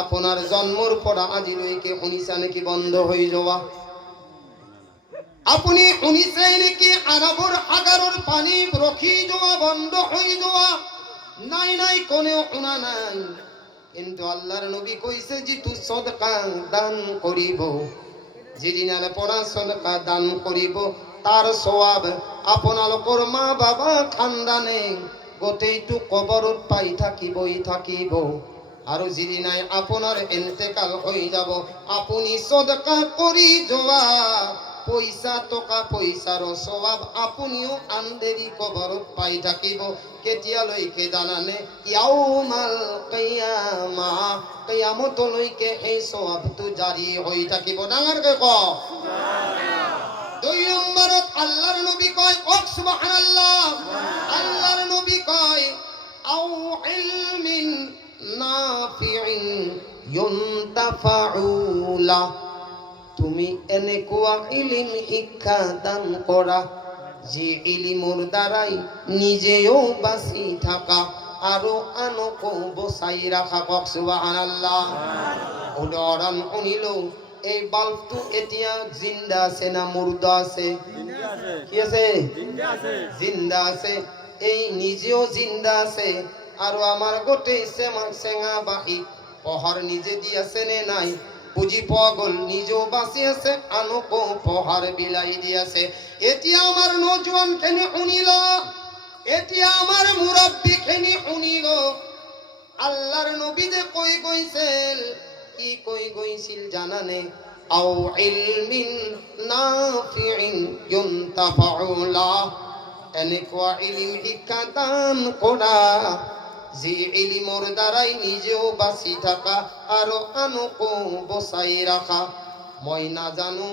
আপোনাৰ জন্মৰ পৰা আজিলৈকে শুনিছা নেকি বন্ধ হৈ যোৱা? আপনি শুনিছে নেকি আরবর সাগরের পানি রখি যাওয়া বন্ধ হয়ে যাওয়া? নাই নাই, কোনেও শুনা নাই। কিন্তু আল্লাহর নবী কইছে যে তু সদকা দান করিব, যেদিনার পড়া সদকা দান করিব তার সওয়াব আপোনালোকৰ মা বাবা খানদানে গোটেইটো কবরত পাই থাকিবই থাকিব। আৰু যেদিনাই আপোনাৰ ইন্তেকাল হৈ যাব আপুনি সদকা কৰি যোৱা পয়সা টকা পয়সার সওয়াব আপনিও আন্দেরি কবরত পাই থাকিব। কেতিয়ালৈকে জানানে? ইয়াউমাল কিয়ামা, কিয়ামতলৈকে এই সওয়াবটো জারি হৈ থাকিব। ডাঙৰকে ক সুবহানাল্লাহ। দুই নম্বৰত আল্লাহৰ নবী কয়, সুবহানাল্লাহ। আল্লাহর নবী কয় আও ইলমিন নাফিইন ইউনতাফাউলা, তুমি এনেকুৱা ইলিম শিক্ষা দান কৰা যে ইলিমৰ দ্বাৰাই নিজেও বাঁচি থাকা আৰু আনকো বচাই ৰাখা, সুবহানাল্লাহ। উদাহৰণ শুনিলো, এই বাল্বটো এতিয়া জিন্দা আছে না মুৰ্দা আছে? কি আছে? জিন্দা আছে। এই নিজেও জিন্দা আছে আৰু আমাৰ গোটেই চেঙা বাহি পহৰ নিজে দি আছে নে নাই? বুঝি পাওয়া গল, নিজেও বাঁচি আছে আনকো পহার বিলাই দিয়াছে। এতিয়া আমার নজওয়ান খেনি শুনিল, এতিয়া আমার মুরব্বী খেনি শুনিল, আল্লাহর নবী যে কই গৈছিল, কি কই গৈছিল জানানে? আও ইলমিন নাফিইন ইউনতাফাউলা, এনেকুৱা ইলিম শিক্ষা দান কৰা যে ইলিমৰ দ্বাৰাই নিজেও বাঁচি থাকা আৰু আনকো বচাই ৰাখা। মই নাজানো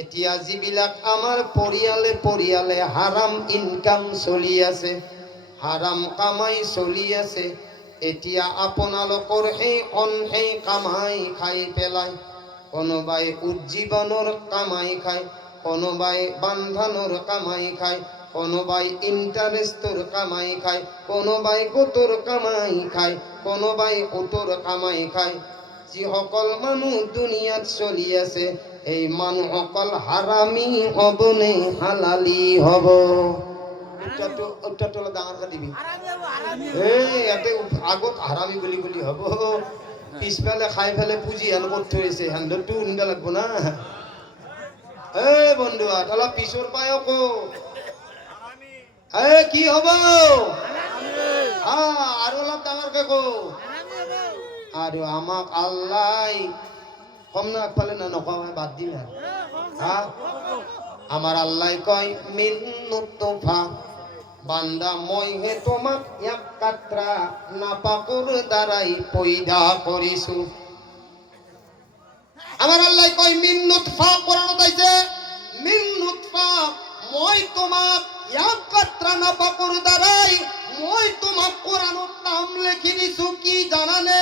এতিয়া যিবিলাক আমাৰ পৰিয়ালে হাৰাম ইনকাম চলি আছে, হারাম কামাই চলি আছে, এতিয়া আপোনালোকৰ সেই কামাই খাই পেলাই কোনোবাই উজ্জীৱনৰ কামাই খায়, কোনোবাই বান্ধানোর কামাই খায়, কোনোবাই ইন্টারেস্টর কামাই খায়, কোনোবাই গোটৰ কামাই খায়, কোনোবাই ওটৰ কামাই খায়। যিসকল মানুহ দুনিয়াত চলি আছে এই মানুহসকল হাৰামী হ'ব নে হালালি হ'ব? উত্তৰটো ডাঙৰ কৰি দিবি। ইয়াতে আগত হাৰামী বুলি হ'ব, পিছফালে খাই ফেলে পুঁজি হেন কৰি থৈছে, হেন্দৰটো শুনিব লাগিব না। বন্ধু অলপ পিছৰ পায় কো কি হ'ব? আৰু অলপ ডাঙৰকে কো। আৰু আমাক আল্লাহ কম না আগফালে না নকওঁ, বাদ দিম। আমার আল্লাহ কয় মিন নুতফা, বান্দা মই হে তোমাক এক কাতরা নাপাকুর দ্বারাই পয়দা করিছু। আমার আল্লাহ কয় মিন নুতফা, কোরআন তাইছে মিন নুতফা, মই তোমাক এক কাতরা নাপাকুর দ্বারাই মই তোমাক কোরআনত নাম লিখি দিছু। কি জানানে?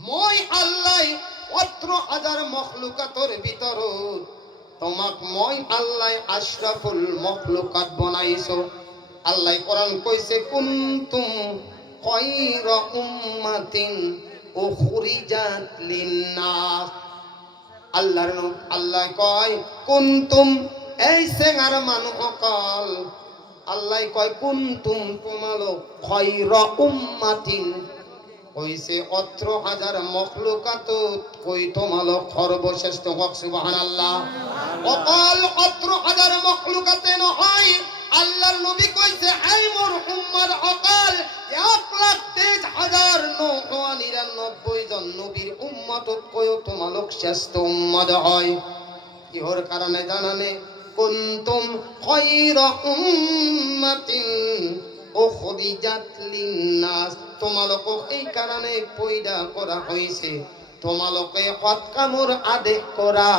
মই আল্লাহ ১৭,০০০ মখলুকাতর ভিতরত তোমাক মই আল্লাহ আশরাফুল মখলুকাত বনাইছো। আল্লাহ কোরআন কইছে কুনতুম খায়রা উম্মাতিন উখরিজাত লিন্নাস। আল্লাহ কয় কুনতুম, এই সেঙ্গার মানুষ অকল। আল্লাহ কয় কুনতুম, তোমালোক খায়রা উম্মাতিন, কইছে ১৮,০০০ মখলুকাতত কই তোমালোক সর্বশ্রেষ্ঠ। হোক সুবহানাল্লাহ। অকল ১৮,০০০ মখলুকাতে নহয়, আল্লাহর নবী কইছে এই মোর উম্মার অকল ১,২৩,৯৯৯ জন নবীর উম্মতত কইও তোমালোক শ্রেষ্ঠ উম্মত হয়। ইহর কারণে জানানে কুনতুম খায়রা উম্মাতিন উখরিজাত লিন্নাস, তোমালোকক এই কারণে পয়দা করা হয়েছে তোমালোকে সৎ কামৰ আদেশ করা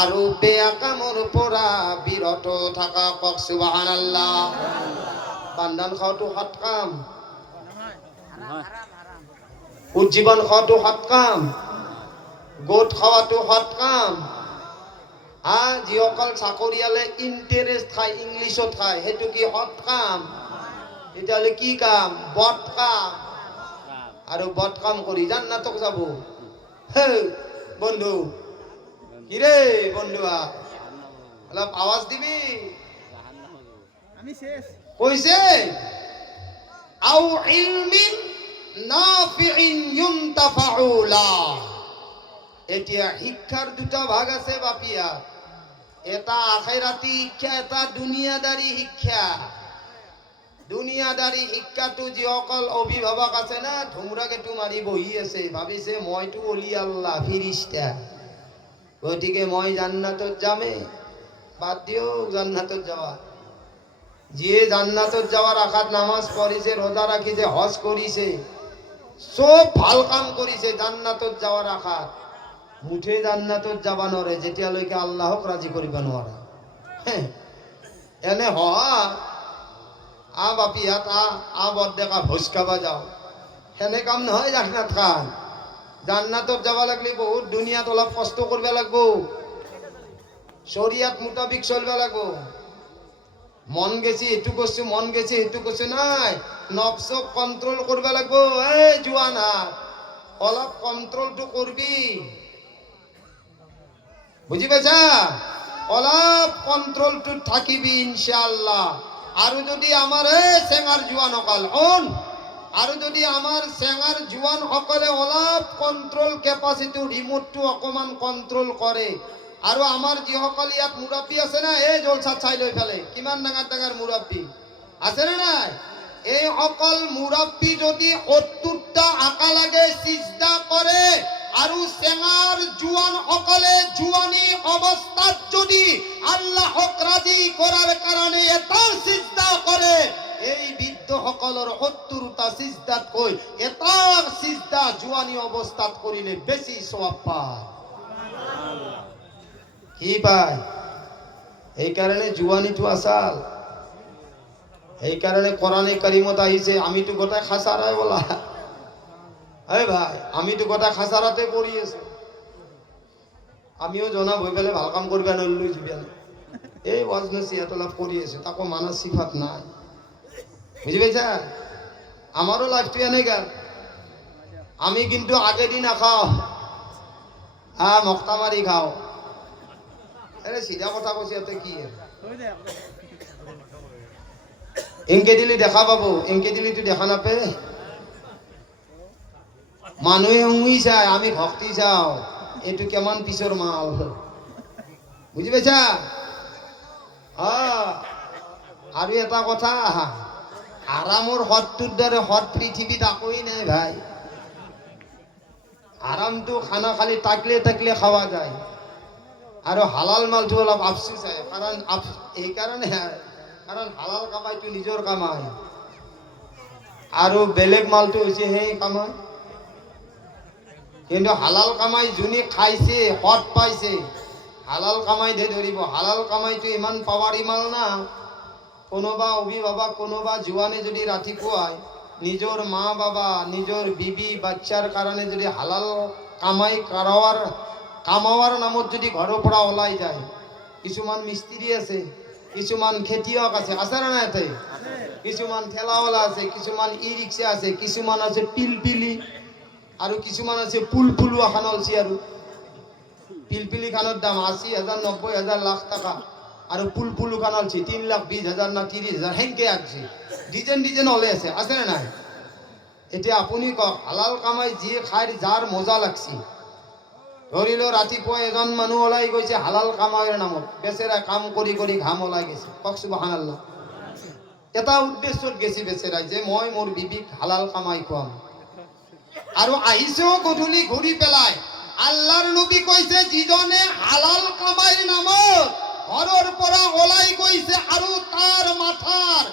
আৰু বেয়া কামৰ পৰা বিৰত থাকা। কক সুবহানাল্লাহ। বান্দান খাওয়াটো সৎ কাম, উজ্জীবন খাওয়াটো সৎ কাম, গোট খাওয়াটো সৎ কাম। যিসকল চাকৰিয়ালে ইণ্টাৰেষ্ট খায়, ইংলিছত খায়, সেইটো কি সৎ কাম? তেতিয়াহ'লে কি কাম? বদ কাম। আৰু বদ কাম কৰি জান্নাতক যাব। হে বন্ধু, কিরে বন্ধুয়া, অলপ আওয়াজ দিবি। কইছে আও ইলমিন নাফিইন ইউনতাফাউলা। এতিয়া শিক্ষার দুটা ভাগ আছে বাপিয়া, এটা আখিরাতি শিক্ষা, এটা দুনিয়াদারি শিক্ষা। দুনিয়াদারি শিক্ষাটো যিসকল অভিভাৱক আছে না, ধুমৰাকেটো মাৰি বহি আছে, ভাবিছে মইতো অলি আল্লাহ ফিৰিষ্টা, গতিকে মই জান্নাতত যামে। বাদ দিয়ক জান্নাতত যাওয়া। যিয়ে জান্নাতত যাওয়ার আশাত নামাজ পড়িছে, রোজা রাখিছে, হজ করিছে, সব ভাল কাম করিছে জান্নাতত যাওয়ার আশাত, মুঠে জান্নাতত যাবা নরে যেতিয়ালৈকে আল্লাহক রাজি করিবা নোৱাৰা। এনে বাপিয়াত বদ দেখা ভোজ খাবা যাও, সেনে কাম নহয় জান্নাত খান। জান্নাতত যাব লাগলে বহুত দুনিয়াত অলপ কষ্ট করবা লাগবো, শরিয়াত মোতাবিক চলবা লাগবো। মন গেছি এটু করছো, মন গেছি এটু করছো নাই, নফসক কন্ট্রোল করবা লাগবো। এই জুয়ানা অলপ কন্ট্রোলটো করবি, বুঝি পাইছা? অলপ কন্ট্রোলটো থাকিবি ইনশাআল্লাহ। আৰু যদি আমাৰ চেঙাৰ জুৱান অকাল আৰু যদি আমাৰ চেঙাৰ জুৱান সকলে অলপ কন্ট্রোল কেপাসিটি রিমোটটো অকমান কন্ট্রোল কৰে, আৰু আমাৰ যিসকল ইয়াত মুৰব্বী আছে না, এই জলসাত চাই লৈ ফেলে কিমান ডাঙৰ ডাঙৰ মুৰব্বী আছে নে নাই, এই সকল মুৰব্বী যদি ৭০টা আকা লাগে সিজদা কৰে, আৰু চেঙাৰ জুৱান সকলে জুৱানী অৱস্থাত যদি আল্লাহক ৰাজি কৰাৰ কাৰণে এটা সিজদা কৰে, এই বৃদ্ধ সকলৰ ৭০টা সিজদাত কৈ এটা সিজদা জুৱানী অৱস্থাত কৰিলে বেছি সওয়াব পায়। কি পায়? এই কারণে জুয়ানিটো আসাল। এই কারণে কোরআনে কারিমত আহিছে আমিতো গোটাই খাসারাই বলা। এই ভাই আমিতো গোটাই খাসারাতে পড়ি আছো, আমিও জনা হৈ পেলাই ভাল কাম করবা নললো জীবন। এই ওয়াজ নসিহত লাভ কৰি আছো, তাকো মানার সিফাত নাই, বুঝি পাইছা? আমারও লাইফটো এনেকা। আমি কিন্তু আগে দিন নাখাও, মক্তা মারি খাও। আরে সিধা কথা কৈছে, এতে কি এনকে দিলি দেখা পাবো, এনকে দিলি তো দেখা নাপে। মানুহে হুঁই চায়, আমি ভক্তি চাও, এইটো কেমান পিছৰ মাল, বুঝি পাইছা? আৰু এটা কথা, আৰামৰ হদটোৰ দৰে হদ পৃথিৱীত আকোই নাই ভাই। আরামটো খানা খালি টাকলে টাকলে খাওয়া যায়, আৰু হালাল মালটো অলপ আফচোচ হয়, কাৰণ এইকাৰণে কাৰণ হালাল কামাইটো নিজৰ কামাই আৰু বেলেগ মালটো হৈছে সেই কামাই। কিন্তু হালাল কামাই যোনে খাইছে সৎ পাইছে হালাল কামাই দে ধৰিব। হালাল কামাইটো ইমান পাৱাৰী মাল না। কোনোবা অভিভাৱক কোনোবা জোৱানে যদি ৰাতিপুৱাই নিজৰ মা বাবা নিজৰ বিবি বাচ্চাৰ কাৰণে যদি হালাল কামাই কামাৱাৰ নামত যদি ঘৰৰ পৰা ওলাই যায়, কিছুমান মিস্ত্ৰী আছে, কিছুমান খেতিয়ক আছে, আছে না নাই? কিছুমান ঠেলাৱালা আছে, কিছুমান ই ৰিক্সা আছে, কিছুমান আছে পিলপিলি আৰু কিছুমান আছে পুলপুলু এখন হৈছে। আৰু পিলপিলি খানৰ দাম ৮০,০০০ ৯০,০০০ লাখ টাকা আৰু পুলপুলু খান হৈছে ৩,২০,০০০ না ৩০,০০০ সেনকে আছে। ডিজাইন হলে আছে না নাই? এতিয়া আপুনি কওক, হালাল কামাই যিয়ে খাই যাৰ মজা লাগছি, ধৰি লও ৰাতিপুৱা এজন মানুহ ওলাই গৈছে হালাল কামাইৰ নামত, বেচেৰা কাম কৰি কৰি ঘাম ওলাই গৈছে, কওক সুবহানাল্লাহ। এটা উদ্দেশ্যত গেছি বেচেৰাই যে মই মোৰ বিবিক হালাল কামাই খুৱাম, আৰু আহিছেও গধূলি ঘূৰি পেলাই। আল্লাহৰ নবী কৈছে যিজনে হালাল কামাইৰ নামত ঘৰৰ পৰা ওলাই গৈছে আৰু তাৰ মাথাৰ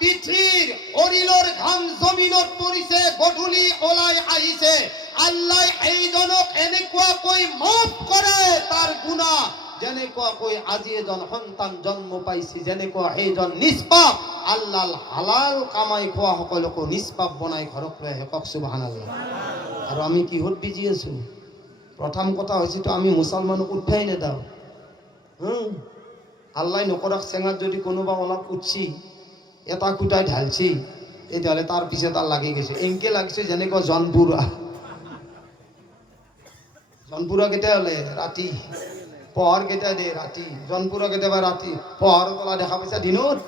পিঠিৰ শৰীৰৰ ঘাম জমিনত পৰিছে, গধূলি ওলাই আহিছে, আল্লাহ এইজনক এনেকুৱাকৈ মাফ কৰে তাৰ গুনাহ যেনেকুৱাকৈ আজি এজন সন্তান জন্ম পাইছে, যেনেকুৱা সেইজন নিষ্পাপ। আল্লাহ হালাল কামাই খোৱা সকলকো নিষ্পাপ বনাই ঘৰত লৈ আহে, কওক সুবহানাল্লাহ। আৰু আমি কিহত বিজি আছো? প্ৰথম কথা হৈছে তো আমি মুছলমানক উঠাই নেদাও। আল্লাহ নকৰক চেঙাত যদি কোনোবা অলপ উঠছি, এটা কুটাই ঢালছি, তেতিয়াহ'লে তাৰ পিছত তাৰ লাগি গৈছে, এনকে লাগিছে যেনেকুৱা জনপুৰা কেতিয়া হলে ৰাতি, পোহৰ কেতিয়া দিয়ে ৰাতি, জনপুৰা কেতিয়াবা ৰাতি, পোহৰ কলা দেখা পাইছা দিনত?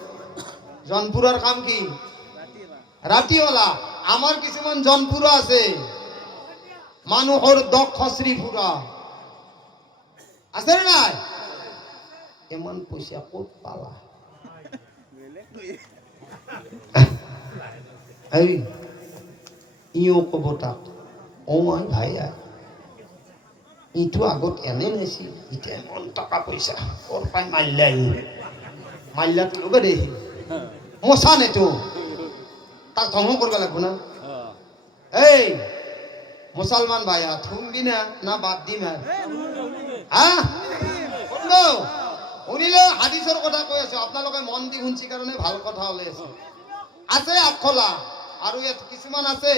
জনপুৰাৰ কাম কি? ৰাতি হলা। আমাৰ কিছুমান জনপুৰা আছে মানুহৰ দখ খচৰি ফুৰা, আছে নাই? ইমান পইচা ক'ত পালা? এই ইও কব তাক, অ মই ভাইয়া ইটো আগত এনে নাছিল, এতিয়া ইমান টকা পইচা ওর পাই মাল্লাটো লগে দে মশা নেতো তাক ধ্বংস করবে লাগবো না। এই মুসলমান ভাইয়া থুমবি না বাদ দিম? হ্যাঁ শুনিলে হাদিসের কথা কৈ আছো, আপোনালোকে মন দি শুনছি কাৰণে ভাল কথা হলে আছে আখলা। আৰু ইয়াত কিছুমান আছে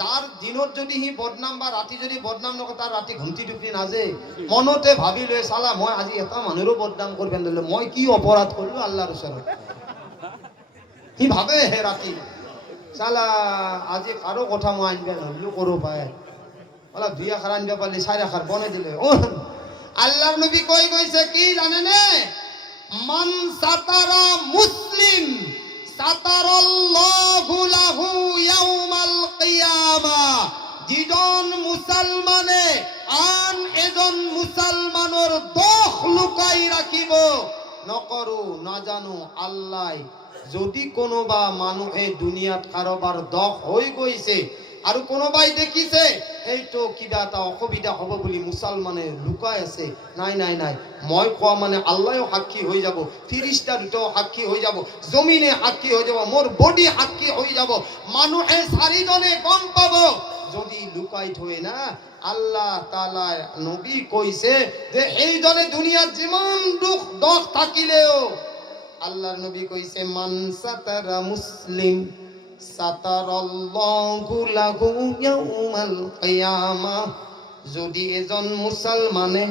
যাৰ দিনত যদি সি বদনাম বা ৰাতি যদি বদনাম নকৰে, তাৰ ৰাতি ঘুমটি টুপি নাজে, মনতে ভাবি লৈ চালা মই আজি এটা মানুহৰো বদনাম কৰিব দিলো, মই কি অপৰাধ কৰিলো আল্লাহৰ ওচৰত। সি ভাবে হে ৰাতি চালা আজি কাৰো কথা মই আনবা নহলো কৰো পায়, অলপ ২ আখাৰ আনবা পালি ৪ আখাৰ বনাই দিলে। আল্লাহর নবী কই কইছে কি জানেনে? মান সাতারা মুসলিম সাতারাল্লাহু লাহু ইয়াউমাল কিয়ামা। যিজন মুসলমানে আন এজন মুসলমানৰ দোষ লুকাই রাখিব নকৰো নাজানো আল্লাহ, যদি কোনোবা মানুহে দুনিয়াত কাৰোবাৰ দোষ হৈ গৈছে আৰু কোনোবাই দেখিছে এইটো কিবা এটা অসুবিধা হ'ব বুলি মুছলমানে লুকাই আছে, নাই নাই নাই, মই কোৱা মানে আল্লাহও সাক্ষী হৈ যাব, ফিৰিস্তা দুটাও সাক্ষী হৈ যাব, জমিনে সাক্ষী হৈ যাব, মোৰ বডি সাক্ষী হৈ যাব, মানুহে 4জনে গম পাব। যদি লুকাই থৈ না, আল্লাহ তাআলা নবী কৈছে যে এইজনে দুনিয়াত যিমান দুখ দোষ থাকিলেও আল্লাহর নবী কইছে মান সাতারা মুসলিম সাতারাল্লাহু লাহু ইয়াউমাল কিয়ামা। যদি এজন মুসলমানে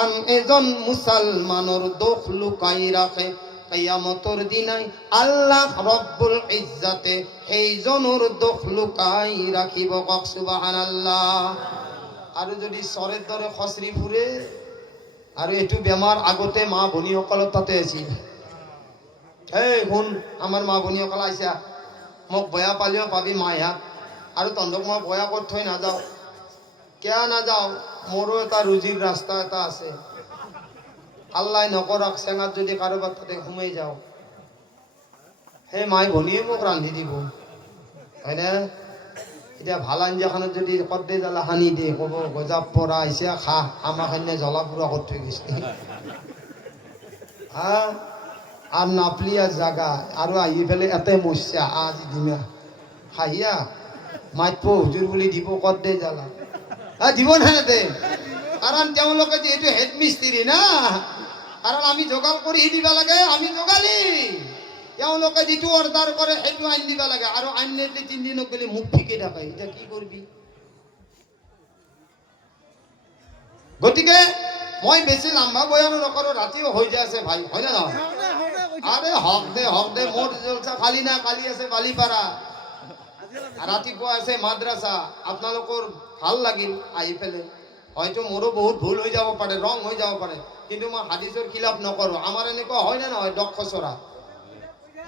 আন এজন মুসলমানৰ দোষ লুকাই রাখে, কিয়ামতৰ দিনাই আল্লাহ রব্বুল ইজ্জতে সেইজনৰ দোষ লুকাই রাখিব, কক সুবহানাল্লাহ। আৰু যদি চৰেৰ দৰে খচৰি ফুৰে, আৰু এইটো বেমাৰ আগতে মা ভনীসকলৰ তাতে আছিল। এই শুন, আমাৰ মা ভনীসকল আইছা, মোক বয়া পালিও পাবি মাইহাত, আৰু তহঁতক মই বয়া কৰি থৈ নাযাওঁ, কিয় নাযাওঁ, মোৰো এটা ৰুজিৰ ৰাস্তা এটা আছে। আল্লাহ নকৰক চেঙাত যদি কাৰোবাৰ তাতে সোমাই যাওঁ, সেই মাই ভনীয়ে মোক ৰান্ধি দিব, হয়নে? এতিয়া ভাল আঞ্জাখনত যদি কৰ্দে জ্বালা সানি দিয়ে ক'ব গজাপ পৰা আহিছে খা আমাক এনে জ্বলা পুৰা কৰি থৈ গৈছে আর নাপলিয়া জাগা আৰু আহি পেলাই এতে মস্যা আজি দিমা খাইয়া মাতব হুজুৰ বুলি দিব কৰ্দে জ্বালা দিব নাতে কাৰণ তেওঁলোকে যিহেতু হেড মিস্ত্ৰী না কাৰণ আমি যোগাৰ কৰি দিব লাগে আমি যোগালি তেওঁলোকে যিটো অৰ্ডাৰ কৰে সেইটো আইন দিব লাগে আৰু আইন নিদিলে 3 দিনত গ'লে মুখ ফিকে থাকে এতিয়া কি কৰিবি গতিকে মই বেছি লম্বা বয়ান নকৰো ৰাতিও হৈ যায় আছে ভাই হয় না নহয় আরে হক দে মোর জলসা খালি না কালি আছে বালিপাড়া রাতিপুৱা আছে মাদ্রাসা আপোনালোকৰ ভাল লাগিল আহি পেলে হয়তো মোৰো বহুত ভুল হৈ যাব পাৰে ৰং হৈ যাব পাৰে কিন্তু মই হাদিসৰ খিলাফ নকৰো আমাৰ এনেকুৱা হয় না নহয় দক্ষ চৰা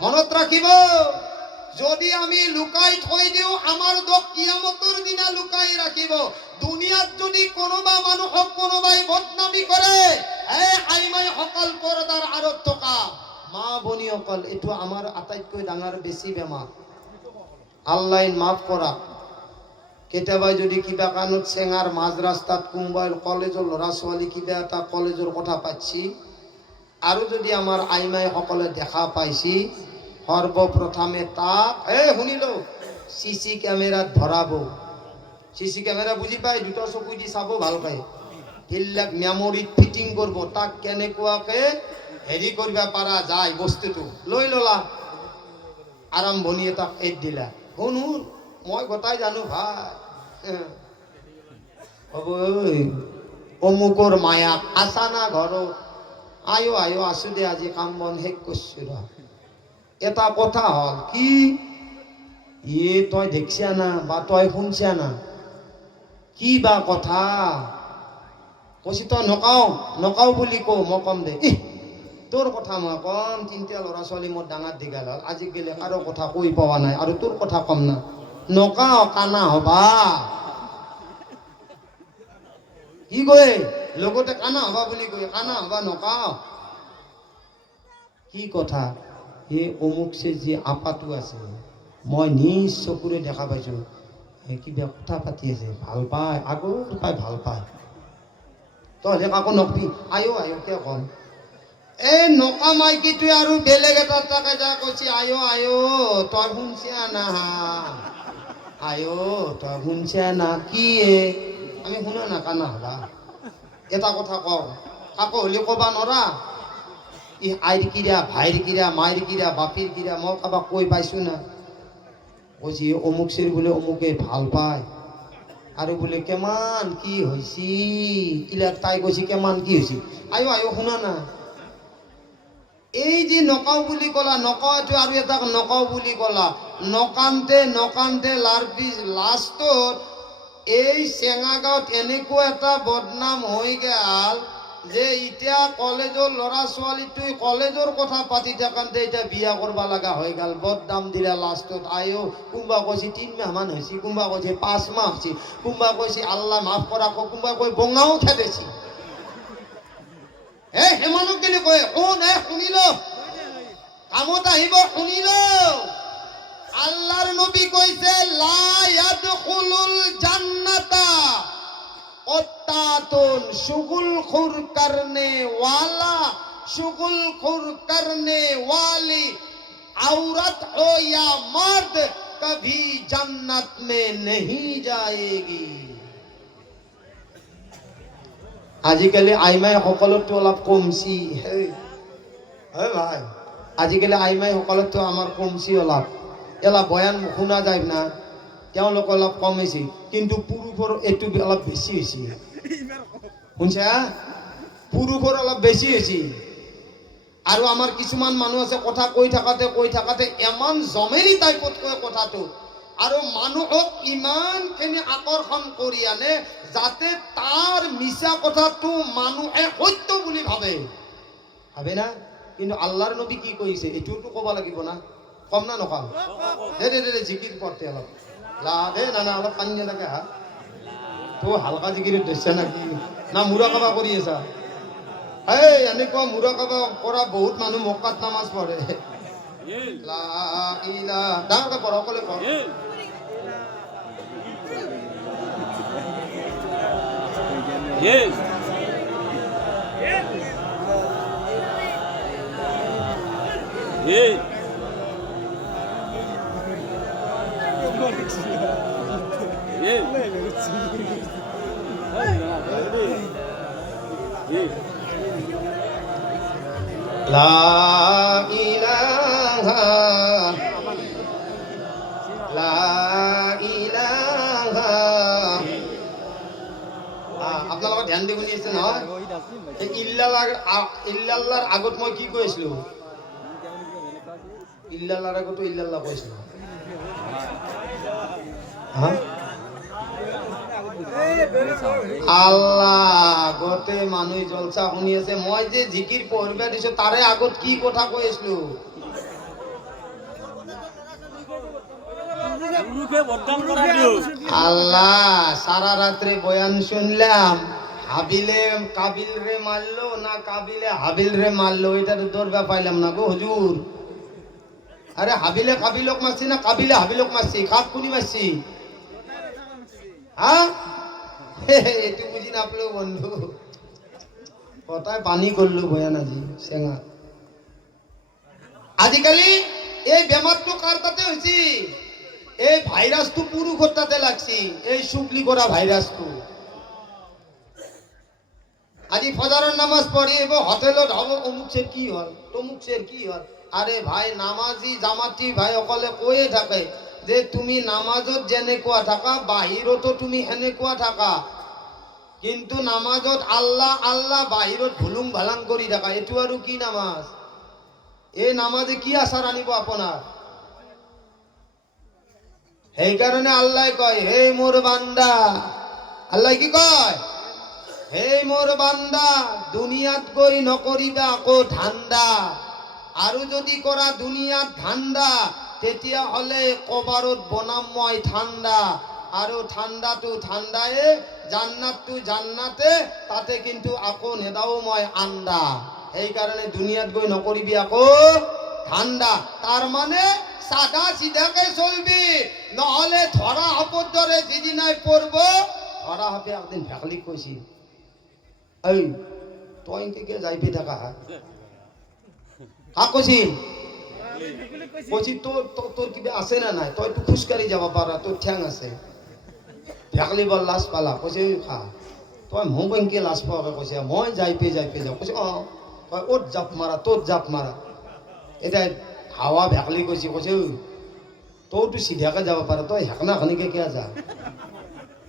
মনত ৰাখিব যদি আমি লুকাই থৈ দিও আমাৰ দক কিয়ামতৰ দিনা লুকাই ৰাখিব দুনিয়াত যদি কোনোবা মানুহক কোনোবাই বদনামি কৰে এই আইমাই সকল পৰ্দাৰ আৰত থকা মা বনি অকল এটো আমাৰ আটাইতকৈ ডাঙৰ বেছি বেমাৰ আল্লাহ মাফ কৰা কেতিয়াবা যদি কিবা কানত চেঙাৰ মাজ ৰাস্তাত কোনোবাই কলেজৰ ল'ৰা ছোৱালী কিবা এটা কলেজৰ কথা পাচ্ছি আৰু যদি আমাৰ আইমাই সকলে দেখা পাইছি সৰ্বপ্ৰথমে তাক শুনিলো সিসি ক্যামেৰাত ধৰাব সিসি ক্যামেৰা বুজি পাই দুটা চকু দি চাব ভালকৈ এইবিলাক মেমৰিত ফিটিং কৰিব তাক কেনেকুৱাকে হেৰি কৰিব পাৰা যায় বস্তুটো লৈ ললা আৰম্ভণি তাক এড দিলা শুন মই গতাই জানো ভাই হ'ব অমুকৰ মায়া আছানা ঘৰত আয়ো আছো দে আজি কাম বন শেষ কৰিছো ৰ এটা কথা হল কি তই দেখছা না বা তই শুনছা না কি বা কথা কৈছি তই নকাও বুলি কওঁ মই কম দে তোৰ কথা মই কম 3টা ল'ৰা ছোৱালী মোৰ ডাঙৰ দীঘল হ'ল আজি গেলে কাৰো কথা কৈ পোৱা নাই আৰু তোৰ কথা কম না নকাও কানা হবা কি কয় লগতে কানা হবা বুলি কয় কানা হবা নকাও কি কথা এই অমুক সে যে আপাটো আছে মই নিজ চকুৰে দেখা পাইছো কিবা কথা পাতি আছে ভাল পায় আগৰ পাই ভাল পায় তই কাকো নকবি আয়ো কিয় কম এই নকা মাইকীটোৱে আৰু বেলেগ এটা তাকে যা কৈছি আয়ো তই শুনছা না তই শুনছা না কি আমি শুনা না কানা হবা এটা কথা কওঁ কাকো হলে কবা নৰা ই আইৰ কিৰা ভাইৰ কিৰা মাইৰ কিৰা বাপীৰ কিৰা মই কাবাক কৈ পাইছো না কৈছি অমুক চিৰ বোলে অমুকে ভাল পায় আৰু বোলে কেমান কি হৈছি কিলা তাই কৈছি কেমান কি হৈছি আয়ো শুনা না এই যে নকাও বুলি কলা নকাওটো আৰু এটা নকাও বুলি কলা নকান্তে লাষ্টত এই চেঙাগাঁৱত এনেকুৱা এটা বদনাম হৈ গেল যে এতিয়া কলেজৰ ল'ৰা ছোৱালীটোই কলেজৰ কথা পাতি থাকান্তে এতিয়া বিয়া কৰবা লগা হৈ গেল বদনাম দিলা লাষ্টত আয়ো কোনোবা কৈছে 3 মাহ মান হৈছে কোনোবা কৈছে 5 মাহ হৈছে কোনোবা কৈছে আল্লাহ মাফ কৰা কোনোবা কৈ বঙাও খেদেছি হেমানক গেলি কয় শুনিল কামত আহিব শুনিল আল্লাহর নবী কইছে লা ইয়াদখুলুল জান্নাতা অত্তাতুন শুগুলখুর করনে वाली औरत हो या मर्द कभी जन्नत में नहीं जाएगी আজিকালি আইমাই সকলতো অলপ কমছি ভাই আজিকালি আইমাই সকলতো আমাৰ কমছি অলপ এলা বয়ান শুনা যায় না তেওঁলোক অলপ কমেছি কিন্তু পুৰুষৰ এইটো অলপ বেছি হৈছে শুনছা পুৰুষৰ অলপ বেছি হৈছে আৰু আমাৰ কিছুমান মানুহ আছে কথা কৈ থাকাতে এমান জমেলি টাইপত কয় কথাটো আৰু মানুহক ইমানখিনি আকৰ্ষণ কৰি আনে যাতে তাৰ মিছা কথাটো মানুহে সত্য বুলি ভাবে না কিন্তু আল্লাহৰ নবী কি কৈছে এটোটো ক'ব লাগিব না কম না নকম দে জিকিৰ কৰতে অলপ লা দে না অলপ পানী লাগে হা তো হালকা জিকিৰত দিছা নাকি না মুৰাকাবা কৰি আছা এনেকুৱা মুৰাকাবা কৰা বহুত মানুহ মক্কাত নামাজ পঢ়ে লা ইলাহা ডাঙৰকে পঢ় অকলে পঢ় Yes. Yes. লা ইলাহা লা ইলাহা আপোনালোকে ধ্যান দি শুনি আছে নহয় ইল্লাল্লাহৰ আগত মই কি কৈছিলো ইল্লাল্লাহৰ আগতো ইল্লাল্লাহ কৈছিলো আল্লাহ আগতে মানুহ জলসা শুনি আছে মই যে জিকিৰ পঢ়িব দিছো তাৰে আগত কি কথা কৈ আছিলো আল্লাহ সারা রাত্রে বয়ান শুনলাম হাবিলে কাবিল রে মারলো না কাবিলে হাবিল রে মারলো এটা তো দরবা পাইলাম না গো হুজুর আরে হাবিলে কাবিলক মারছি না কাবিলে হাবিলক মারছি কাক কোনি মারছি হ্যাঁ এটু বুঝি না আপলো বন্ধু কথায় পানি করলো বয়ান আজি সেঙা আজিকালি এই বেমারটো কার তাতে হইছি এই ভাইরাসটো পুরুষৰ তাতে লাগছি এই শুকলি করা ভাইরাসটো আজি ফজরের নামাজ পড়িব হোটেলত হব অমুকছের কি হল তমুকছের কি হল আরে ভাই নামাজি জামাতি ভাই অকলে কয়ে থাকে যে তুমি নামাজত যেনেকুৱা থাকা বাহিৰতো তুমি এনেকুৱা থাকা কিন্তু নামাজত আল্লাহ আল্লাহ বাহিৰত ভুলুং ভালাং কৰি থাকা এটো আৰু কি নামাজ এই নামাজে কি আচার আনিব আপনার এই কারণে আল্লাহ কয় হে মোর বান্দা আল্লাহ কি কয় হে মোর বান্দা দুনিয়াত গই নকরিবা আকো ঠান্ডা আৰু যদি কৰা দুনিয়াত ঠান্ডা তেতিয়া হলে কবারত বনাম মই ঠান্ডা আৰু ঠান্ডাটো ঠান্ডায়ে জান্নাতটো জান্নাতে তাতে কিন্তু আকো নেদাও মই আন্ডা এই কারণে দুনিয়াত গই নকরিবি আকো ঠান্ডা তার মানে সাদা সিধাকে চলবি নহলে ধরা হপর ধরে যেদিনাই পড়ব ধরা হবে একদিন ভেকলি কইছি এই তই কে যাইবি থাকা কাক কইছি কইছি তোর কিবা আছে না নাই তই তো খুশকারি যাব পারা তোর ঠ্যাং আছে ভেকলি বল লাশ পালা কইছে খা তই মোক এনকে লাশ পাওয়াকে কইছে মই যাইপে যাও কইছে ওট জাপ মারা তোর জাপ মারা এটা হাওয়া ভেকলি কইছে কইছে তো সিধাকে যাব পারা তই হেকনা খানিকে কে যা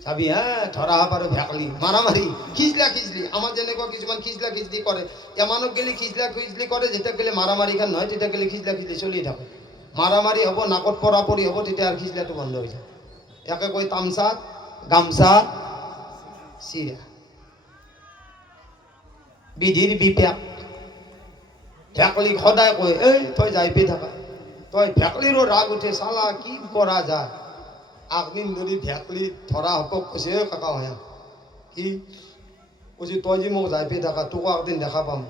চাবি হ্যাঁ ধরা পারো ভেকলি মারামারি খিজলি আমার যেনেকুৱা কিছুমান খিজলি করে এমানক গেলে খিজলি করে যেটা গেলে মারামারি খান নয় তেটা গেলে খিজলি চলিয়ে থাকে মারামারি হব নাকত পরাপরি হব তেতিয়া আর খিজলাটো বন্ধ হয়ে যায় একে কই তামসা গামছা চিৰা বিধিৰ বিপেক ভেকলিক সদায় কয় এই তই যাইপে থাকা তই ভেকলিরও রাগ উঠে সালা কি করা যায় একদিন যদি ভেকলি ধরা হপক কৈছে কাকা হয় কি কৈছে তই যে মোক যাইপে থাকা তোকো একদিন দেখা পাম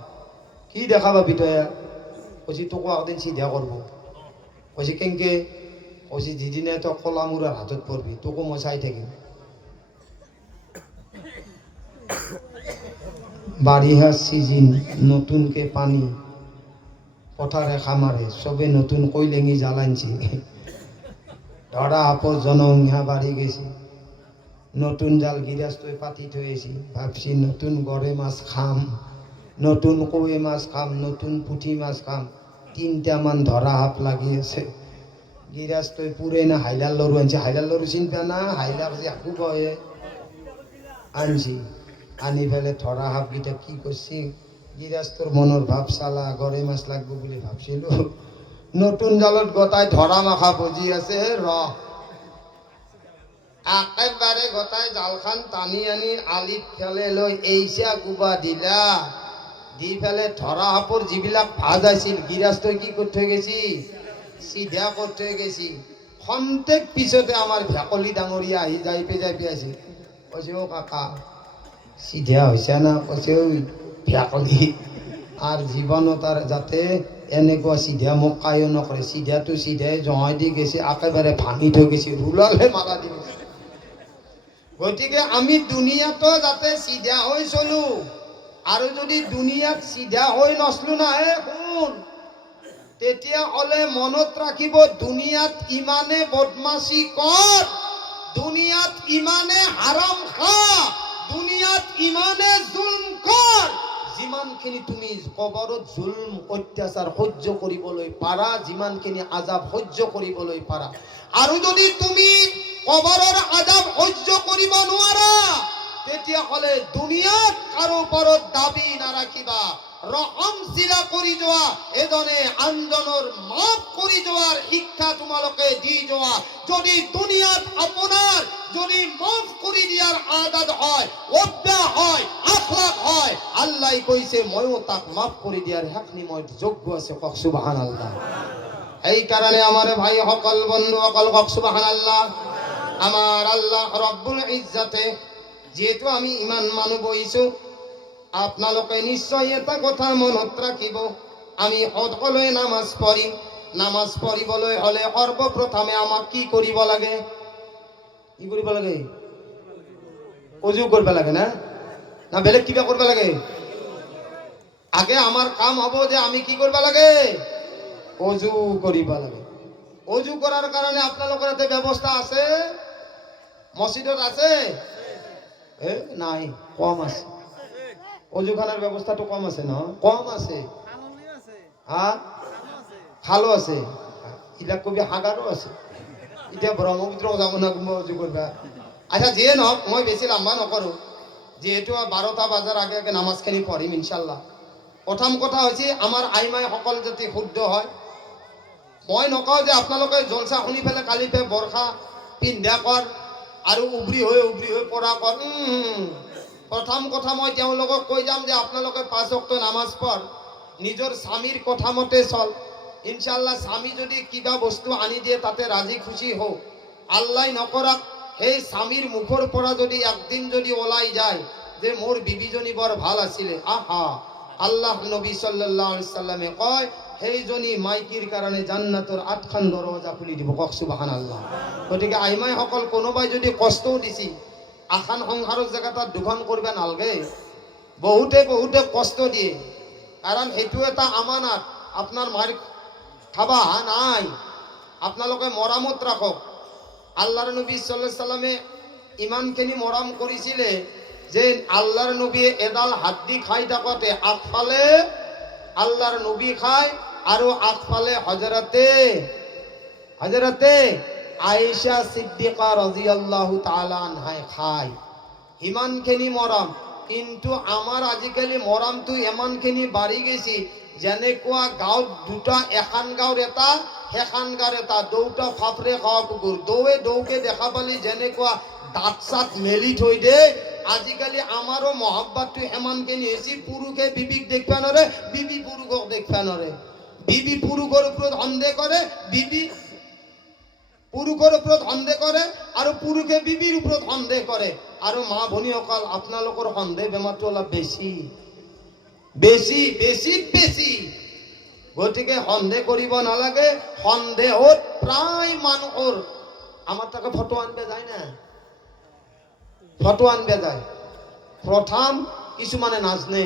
কি দেখা পাবি তই কৈছে তোকো একদিন চিধা করব কৈছে কেনকে কৈছে যেদিনে তই কলা মূৰাৰ হাতত পড়বি তোকো মই চাই থাকিম বাৰিষা সিজন নতুনকে পানী পথারে খামারে সবে নতুন কইলেঙি জ্বালাইছি ধরা আপস জনসংখ্যা বাড়ি গেছি নতুন জাল গিরাস্তই পাতি থয়েছি ভাবছি নতুন গড়ে মাছ খাম নতুন কই মাছ খাম নতুন পুঁঠি মাছ খাম 3টা মান ধরা হাপ লাগি আছে গিরাস্তই পুরে না হাইলার লরু আনছে হাইলার লরু চিন্তা না হাইলার যে আকু কয়ে আনছি আনি ফেলে ধরা হাপ গিটা কি করছি গিরাস্তর মনের ভাব সালা গড়ে মাছ লাগবো বলে ভাবছিল নতুন জালত গতায় ধরা মাখা বজি আছে একেবারে গতায় জালখান টানি আনি আলিত ফেলে লৈ এইসা গুবা দিলা দি ফেলে ধরা হাপর যিবিলাক ভাজ আছিল গিরাস্তই কি করতে গেছি সিধা করতে গেছি খন্তেক পিছতে আমার ভেকলি ডাঙরিয়া আহি যাইপে আছে কৈছে ও কাকা সিধা হয়েছে না কৈছে ভেকলি আর জীবনত আর যাতে এনেকুৱা সিধা মোক কায়ো নকৰে সিধাটো সিধাই জহাই দি গেছে একেবাৰে ভাঙি থৈ গেছে ৰুলালে মাৰা দি গেছে গতিকে আমি দুনিয়াতো যাতে চিধা হৈ চলো, আৰু যদি দুনিয়াত চিধা হৈ নচলো না শুন, তেতিয়া হলে মনত ৰাখিব দুনিয়াত ইমানে বদমাশি কৰ, দুনিয়াত ইমানে হাৰাম খা, দুনিয়াত ইমানে জুলম কৰ, যিমানখিনি তুমি কবৰত জুলম অত্যাচাৰ সহ্য কৰিবলৈ পাৰা, যিমানখিনি আজাব সহ্য কৰিবলৈ পাৰা। আৰু যদি তুমি কবৰৰ আজাব সহ্য কৰিব নোৱাৰা, তেতিয়াহ'লে দুনিয়াত কাৰো ওপৰত দাবী নাৰাখিবা। ৰহম চিলা কৰি যোৱা, এজনে আনজনৰ মাফ কৰি যোৱাৰ শিক্ষা তোমালোকে দি যোৱা। যদি দুনিয়াত আপোনাৰ যদি মাফ কৰি দিয়াৰ আদত হয়, অভ্যাস হয়, আখলাক হয়, আল্লাহ কৈছে ময়ো তাক মাফ কৰি দিয়াৰ হেকনি মই যোগ্য আছে। কওক সুবহানাল্লাহ। এই কাৰণে আমাৰ ভাইসকল বন্ধুসকল কওক সুবহানাল্লাহ। আমাৰ আল্লাহ রব্বুল ইজ্জতে যেহেতু আমি ইমান মানুহ বহিছো, আপোনালোকে নিশ্চয় এটা কথা মনত ৰাখিব, আমি সকলোৱে নামাজ পঢ়িম। নামাজ পঢ়িবলৈ হলে সৰ্বপ্ৰথমে আমাক কি কৰিব লাগে? কি কৰিব লাগে? ওযু কৰিব লাগে না? না বেলেগ কিবা কৰিব লাগে? আগে আমাৰ কাম হ'ব যে আমি কি কৰিব লাগে? ওযু কৰিব লাগে। ওযু কৰাৰ কাৰণে আপোনালোকৰ ইয়াতে ব্যৱস্থা আছে? মসজিদত আছে? নাই, কম আছে। অজুখানার ব্যবস্থাটো কম আছে না? কম আছে। হ্যাঁ, খালো আছে, ইলা কবি হাগারও আছে। এতিয়া ব্রহ্মপুত্র যাব না অজু করবা। আচ্ছা যিয়ে নহওক, মই বেছি লম্বা নকৰো, যেহেতু 12টা বাজাৰ আগে আগে নামাজখিনি পঢ়িম ইনশাল্লাহ। প্ৰথম কথা হৈছে আমাৰ আইমাই সকল যাতে শুদ্ধ হয়। মই নকওঁ যে আপোনালোকে জলসা শুনি পেলাই কালি পে বৰষা পিন্ধা কৰ আৰু উবৰি হৈ পৰা কৰ। প্ৰথম কথা মই তেওঁলোকক কৈ যাম যে আপোনালোকে 5 ওয়াক্ত নামাজ পঢ়, নিজৰ স্বামীৰ কথা মতে চল। ইনশাল্লাহ স্বামী যদি কিবা বস্তু আনি দিয়ে তাতে ৰাজি খুশি হও। আল্লাহ নকৰাক সেই স্বামীৰ মুখৰ পৰা যদি একদিন যদি ওলাই যায় যে মোৰ বিবিজনী বৰ ভাল আছিলে, আহা, আল্লাহ নবী সাল্লাল্লাহু আলাইহি সাল্লামে কয় সেইজনী মাইকীৰ কাৰণে জান্নাতৰ 8খন দৰজা খুলি দিব। কওক সুবহানাল্লাহ। গতিকে আইমাই সকল কোনোবাই যদি কষ্টও দিছি, আখান সংসাৰৰ জেগাত 2খন কৰিব নালগে। বহুতে কষ্ট দিয়ে, কাৰণ সেইটো এটা আমানত। আপনার মার খাবা নাই, আপোনালোকে মৰামত ৰাখক। আল্লাহর নবী সাল্লাল্লাহু আলাইহি সাল্লামে ইমানখিনি মৰম কৰিছিলে যে আল্লাহর নবী এডাল হাড্ডি খাই থাকতে আগফালে আল্লাহর নবী খায় আৰু আগফালে হযরতে আয়েশা সিদ্দিকা রাদিয়াল্লাহু তাআলা আনহাই খায়। ইমানখিনি মৰম। কিন্তু আমাৰ আজিকালি মৰমটো ইমানখিনি বাঢ়ি গৈছে, যেনেকুৱা গাঁৱত দুটা, এখন গাঁৱৰ এটা, সেইখন গাঁৱৰ এটা, দুটা ফাফৰে খাওয়া কুকুৰ, দৌকে দেখা পালি যেনেকুৱা দাঁত চাত মেলি থৈ দে। আজিকালি আমাৰো মহব্বতটো ইমানখিনি হৈছে, পুৰুষে বিবিক দেখবা নৰে, বিবি পুৰুষক দেখবা নৰে। বিবি পুৰুষৰ ওপৰত সন্দেহ কৰে, বিবি পুৰুষৰ ওপৰত সন্দেহ কৰে, আৰু পুৰুষে বিবিৰ ওপৰত সন্দেহ কৰে। আৰু মা ভনীসকল, আপোনালোকৰ সন্দেহ বেমাৰটো অলপ বেছি। গতিকে সন্দেহ কৰিব নালাগে। সন্দেহত প্ৰায় মানুহৰ আমার তাকে ফটো আনবে যায় না, ফটো আনবে যায়। প্রথম কিছুমানে নাজনে,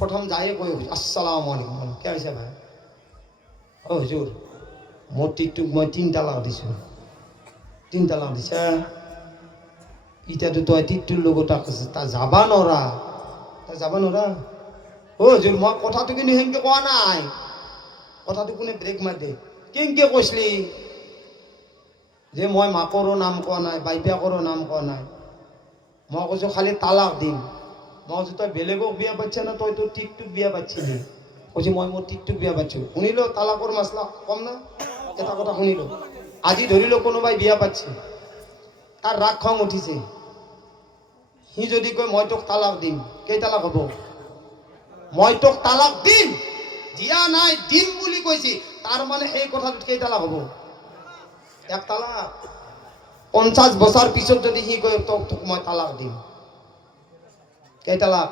প্রথম যাই কই আসসালামু আলাইকুম, কে হয়েছে ভাই? ও হুজুর, মোর টিকটুক মই 3 তালাক দিছো। 3 তালাক দিছা? ইটাতো তই টিকটুর লোক তা যাবা নরা, ও হুজুর, মই কথাটো কিন্তু হেনকে কোৱা নাই, কথাটো কোনে ব্ৰেক মাৰ দে। কেনকে কৈছিলি যে মই মাকৰো নাম কোৱা নাই, বাইপাকৰো নাম কোৱা নাই। মই কৈছো খালি তালাক দিম। মই কৈছো তই বেলেগক বিয়া পাতিছ না তই তোৰ টিকটুক বিয়া পাতিছিলি? কৈছে মই মোৰ টিকটুক বিয়া পাতিছো। শুনিলো তালাকৰ মাছলা কম না? এটা কথা শুনিলো। আজি ধৰিলো কোনোবাই বিয়া পাতিছে, তাৰ ৰাগ খং উঠিছে, সি যদি কয় মই তোক তালাক দিম, কেই তালাক হ'ব? মই তোক তালাক দিম, দিয়া নাই দিম বুলি কৈছি, তাৰ মানে সেই কথাটোত কেই তালাক হ'ব? 1 তালাক। 50 বছৰ পিছত যদি সি কয় তোক মই তালাক দিম, কেই তালাক?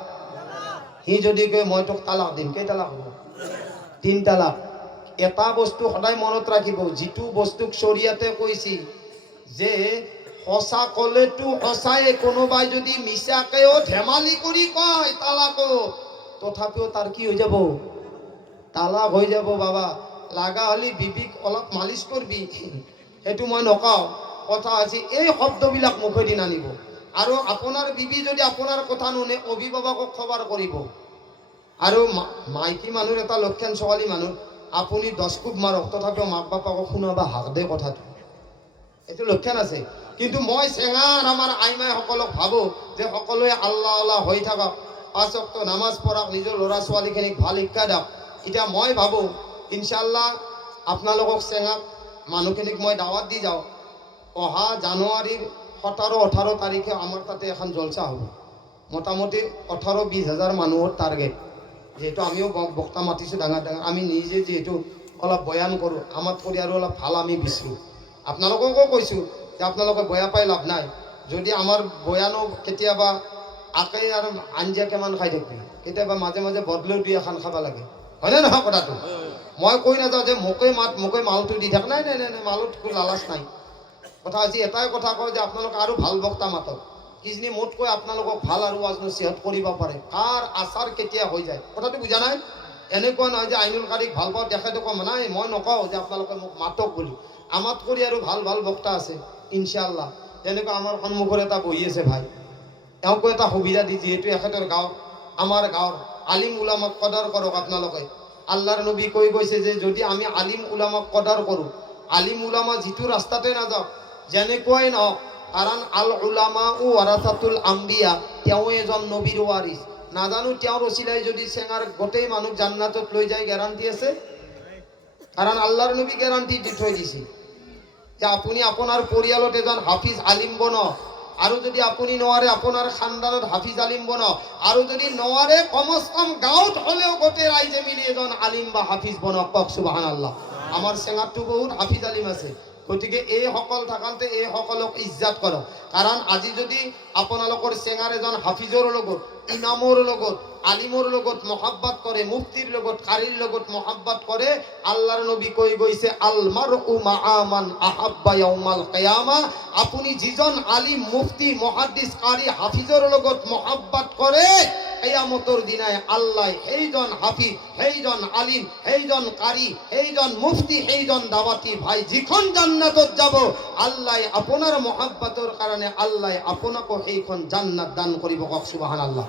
সি যদি কয় মই তোক তালাক দিম, কেই তালাক হ'ব? 3 তালাক। এটা বস্তু সদায় মনত ৰাখিব, যিটো বস্তুক শৰীয়তে কৈছি যে সঁচা কলেতো সঁচায়ে, কোনোবাই যদি মিছাকেও ধেমালি কৰি কয় তালাকত, তথাপিও তাৰ কি হৈ যাব? তালাক হৈ যাব বাবা। লাগা হলি বিবিক অলপ মালিচ কৰবি, সেইটো মই নকওঁ। কথা আছে এই শব্দবিলাক মুখেদি নানিব। আৰু আপোনাৰ বিবি যদি আপোনাৰ কথা নুনে, অভিভাৱকক খবৰ কৰিব। আৰু মাইকী মানুহৰ এটা লক্ষণ, ছোৱালী মানুহ, আপুনি 10 কোব মাৰক তথাপিও মাক বাপাকক শুনাবা হাক দে কথাটো, এইটো লক্ষণ আছে। কিন্তু মই চেঙাৰ আমাৰ আইমাই সকলক ভাবো যে সকলোৱে আল্লাহ আল্লাহ হৈ থাকক, 5 ওয়াক্ত নামাজ পঢ়ক, নিজৰ ল'ৰা ছোৱালীখিনিক ভাল শিক্ষা দিয়ক। এতিয়া মই ভাবো ইনশাআল্লাহ আপোনালোকক চেঙাক মানুহখিনিক মই দাৱাত দি যাওঁ, অহা জানুৱাৰীৰ 17-18 তাৰিখে আমাৰ তাতে এখন জলসা হ'ব। মোটামুটি 18-20 হাজাৰ মানুহৰ টাৰ্গেট। যেহেতু আমিও বক্তা মাতিছোঁ ডাঙৰ ডাঙৰ, আমি নিজে যিহেতু অলপ বয়ান কৰোঁ, আমাক কৰি আৰু অলপ ভাল আমি বিচাৰোঁ। আপোনালোককো কৈছোঁ যে আপোনালোকে বয়া পাই লাভ নাই। যদি আমাৰ বয়ানো কেতিয়াবা আকেই আৰু আঞ্জা কিমান খাই থাকিবি, কেতিয়াবা মাজে মাজে বদলেও 2 এখন খাব লাগে, হয়নে নহয় কথাটো? মই কৈ নাযাওঁ যে মোকে মালটো দি থাক, নাই নাই নাই নাই, মালত লালাচ নাই। কথা আজি এটাই কথা কয় যে আপোনালোকে আৰু ভাল বক্তা মাতক, কিজনী মোতকৈ আপোনালোকক ভাল আৰু ৱাজ নচিহত কৰিব পাৰে। কাৰ আচাৰ কেতিয়া হৈ যায় কথাটো বুজা নাই? এনেকুৱা নহয় যে আইনুল কাৰীক ভাল পাওঁ তেখেতে কম নাই, মই নকওঁ যে আপোনালোকে মোক মাতক বুলি। আমাত কৰি আৰু ভাল ভাল বক্তা আছে ইনশাআল্লাহ। তেনেকুৱা আমাৰ সন্মুখৰ এটা বহি আছে ভাই, তেওঁকো এটা সুবিধা দি, যিহেতু এখেতৰ গাঁও, আমাৰ গাঁৱৰ আলিম উলামাক কদৰ কৰক আপোনালোকে। আল্লাহৰ নবী কৈ গৈছে যে যদি আমি আলিম উলামাক কদৰ কৰোঁ, আলিম উলামা যিটো ৰাস্তাতে নাযাওক, যেনেকুৱাই নহওক, কাৰণ আল উলামা ও ৱাৰাসাতুল আম্বিয়া, তেওঁ এজন নবীৰ ৱাৰিছ। নাজানো তেওঁৰ ওচিলাই যদি চেঙাৰ গোটেই মানুহ জান্নাতত লৈ যায় গ্যাৰাণ্টি আছে? কাৰণ আল্লাহৰ নবী গ্যাৰাণ্টি দি থৈ দিছে যে আপুনি আপোনাৰ পৰিয়ালত এজন হাফিজ আলিম বনক, আৰু যদি আপুনি নোৱাৰে আপোনাৰ খানদানত হাফিজ আলিম বনক, আৰু যদি নোৱাৰে কমস কম গাঁৱত হ'লেও গোটেই ৰাইজে মিলি এজন আলিম বা হাফিজ বনক। কওক সুবহানাল্লাহ। আমাৰ চেঙাতটো বহুত হাফিজ আলিম আছে, গতিকে এই সকল থাকান্তে এই সকলক ইজ্জাত কৰক। কাৰণ আজি যদি আপোনালোকৰ চেঙাৰ এজন হাফিজৰ লগত, ইমামৰ লগত, আলিমৰ লগত মহাব্বাত কৰে, মুফতিৰ লগত, কাৰীৰ লগত মহাব্বাত কৰে, আল্লাহৰ নবী কৈ গৈছে আল মারউ মাআ মান আহাব্বা ইয়াউমাল কিয়ামা, আপুনি যিজন আলিম, মুফতি, মুহাদ্দিস, কাৰী, হাফিজৰ লগত মহাব্বাত কৰে, কিয়ামতৰ দিনাই আল্লাহ সেইজন হাফিজ, সেইজন আলিম, সেইজন কাৰী, সেইজন মুফতি, সেইজন দাৱাতি ভাই যিখন জান্নাতত যাব, আল্লাহ আপোনাৰ মহাব্বাতৰ কাৰণে আল্লাহ আপোনাকো সেইখন জান্নাত দান কৰিব। কওক সুবহানাল্লাহ।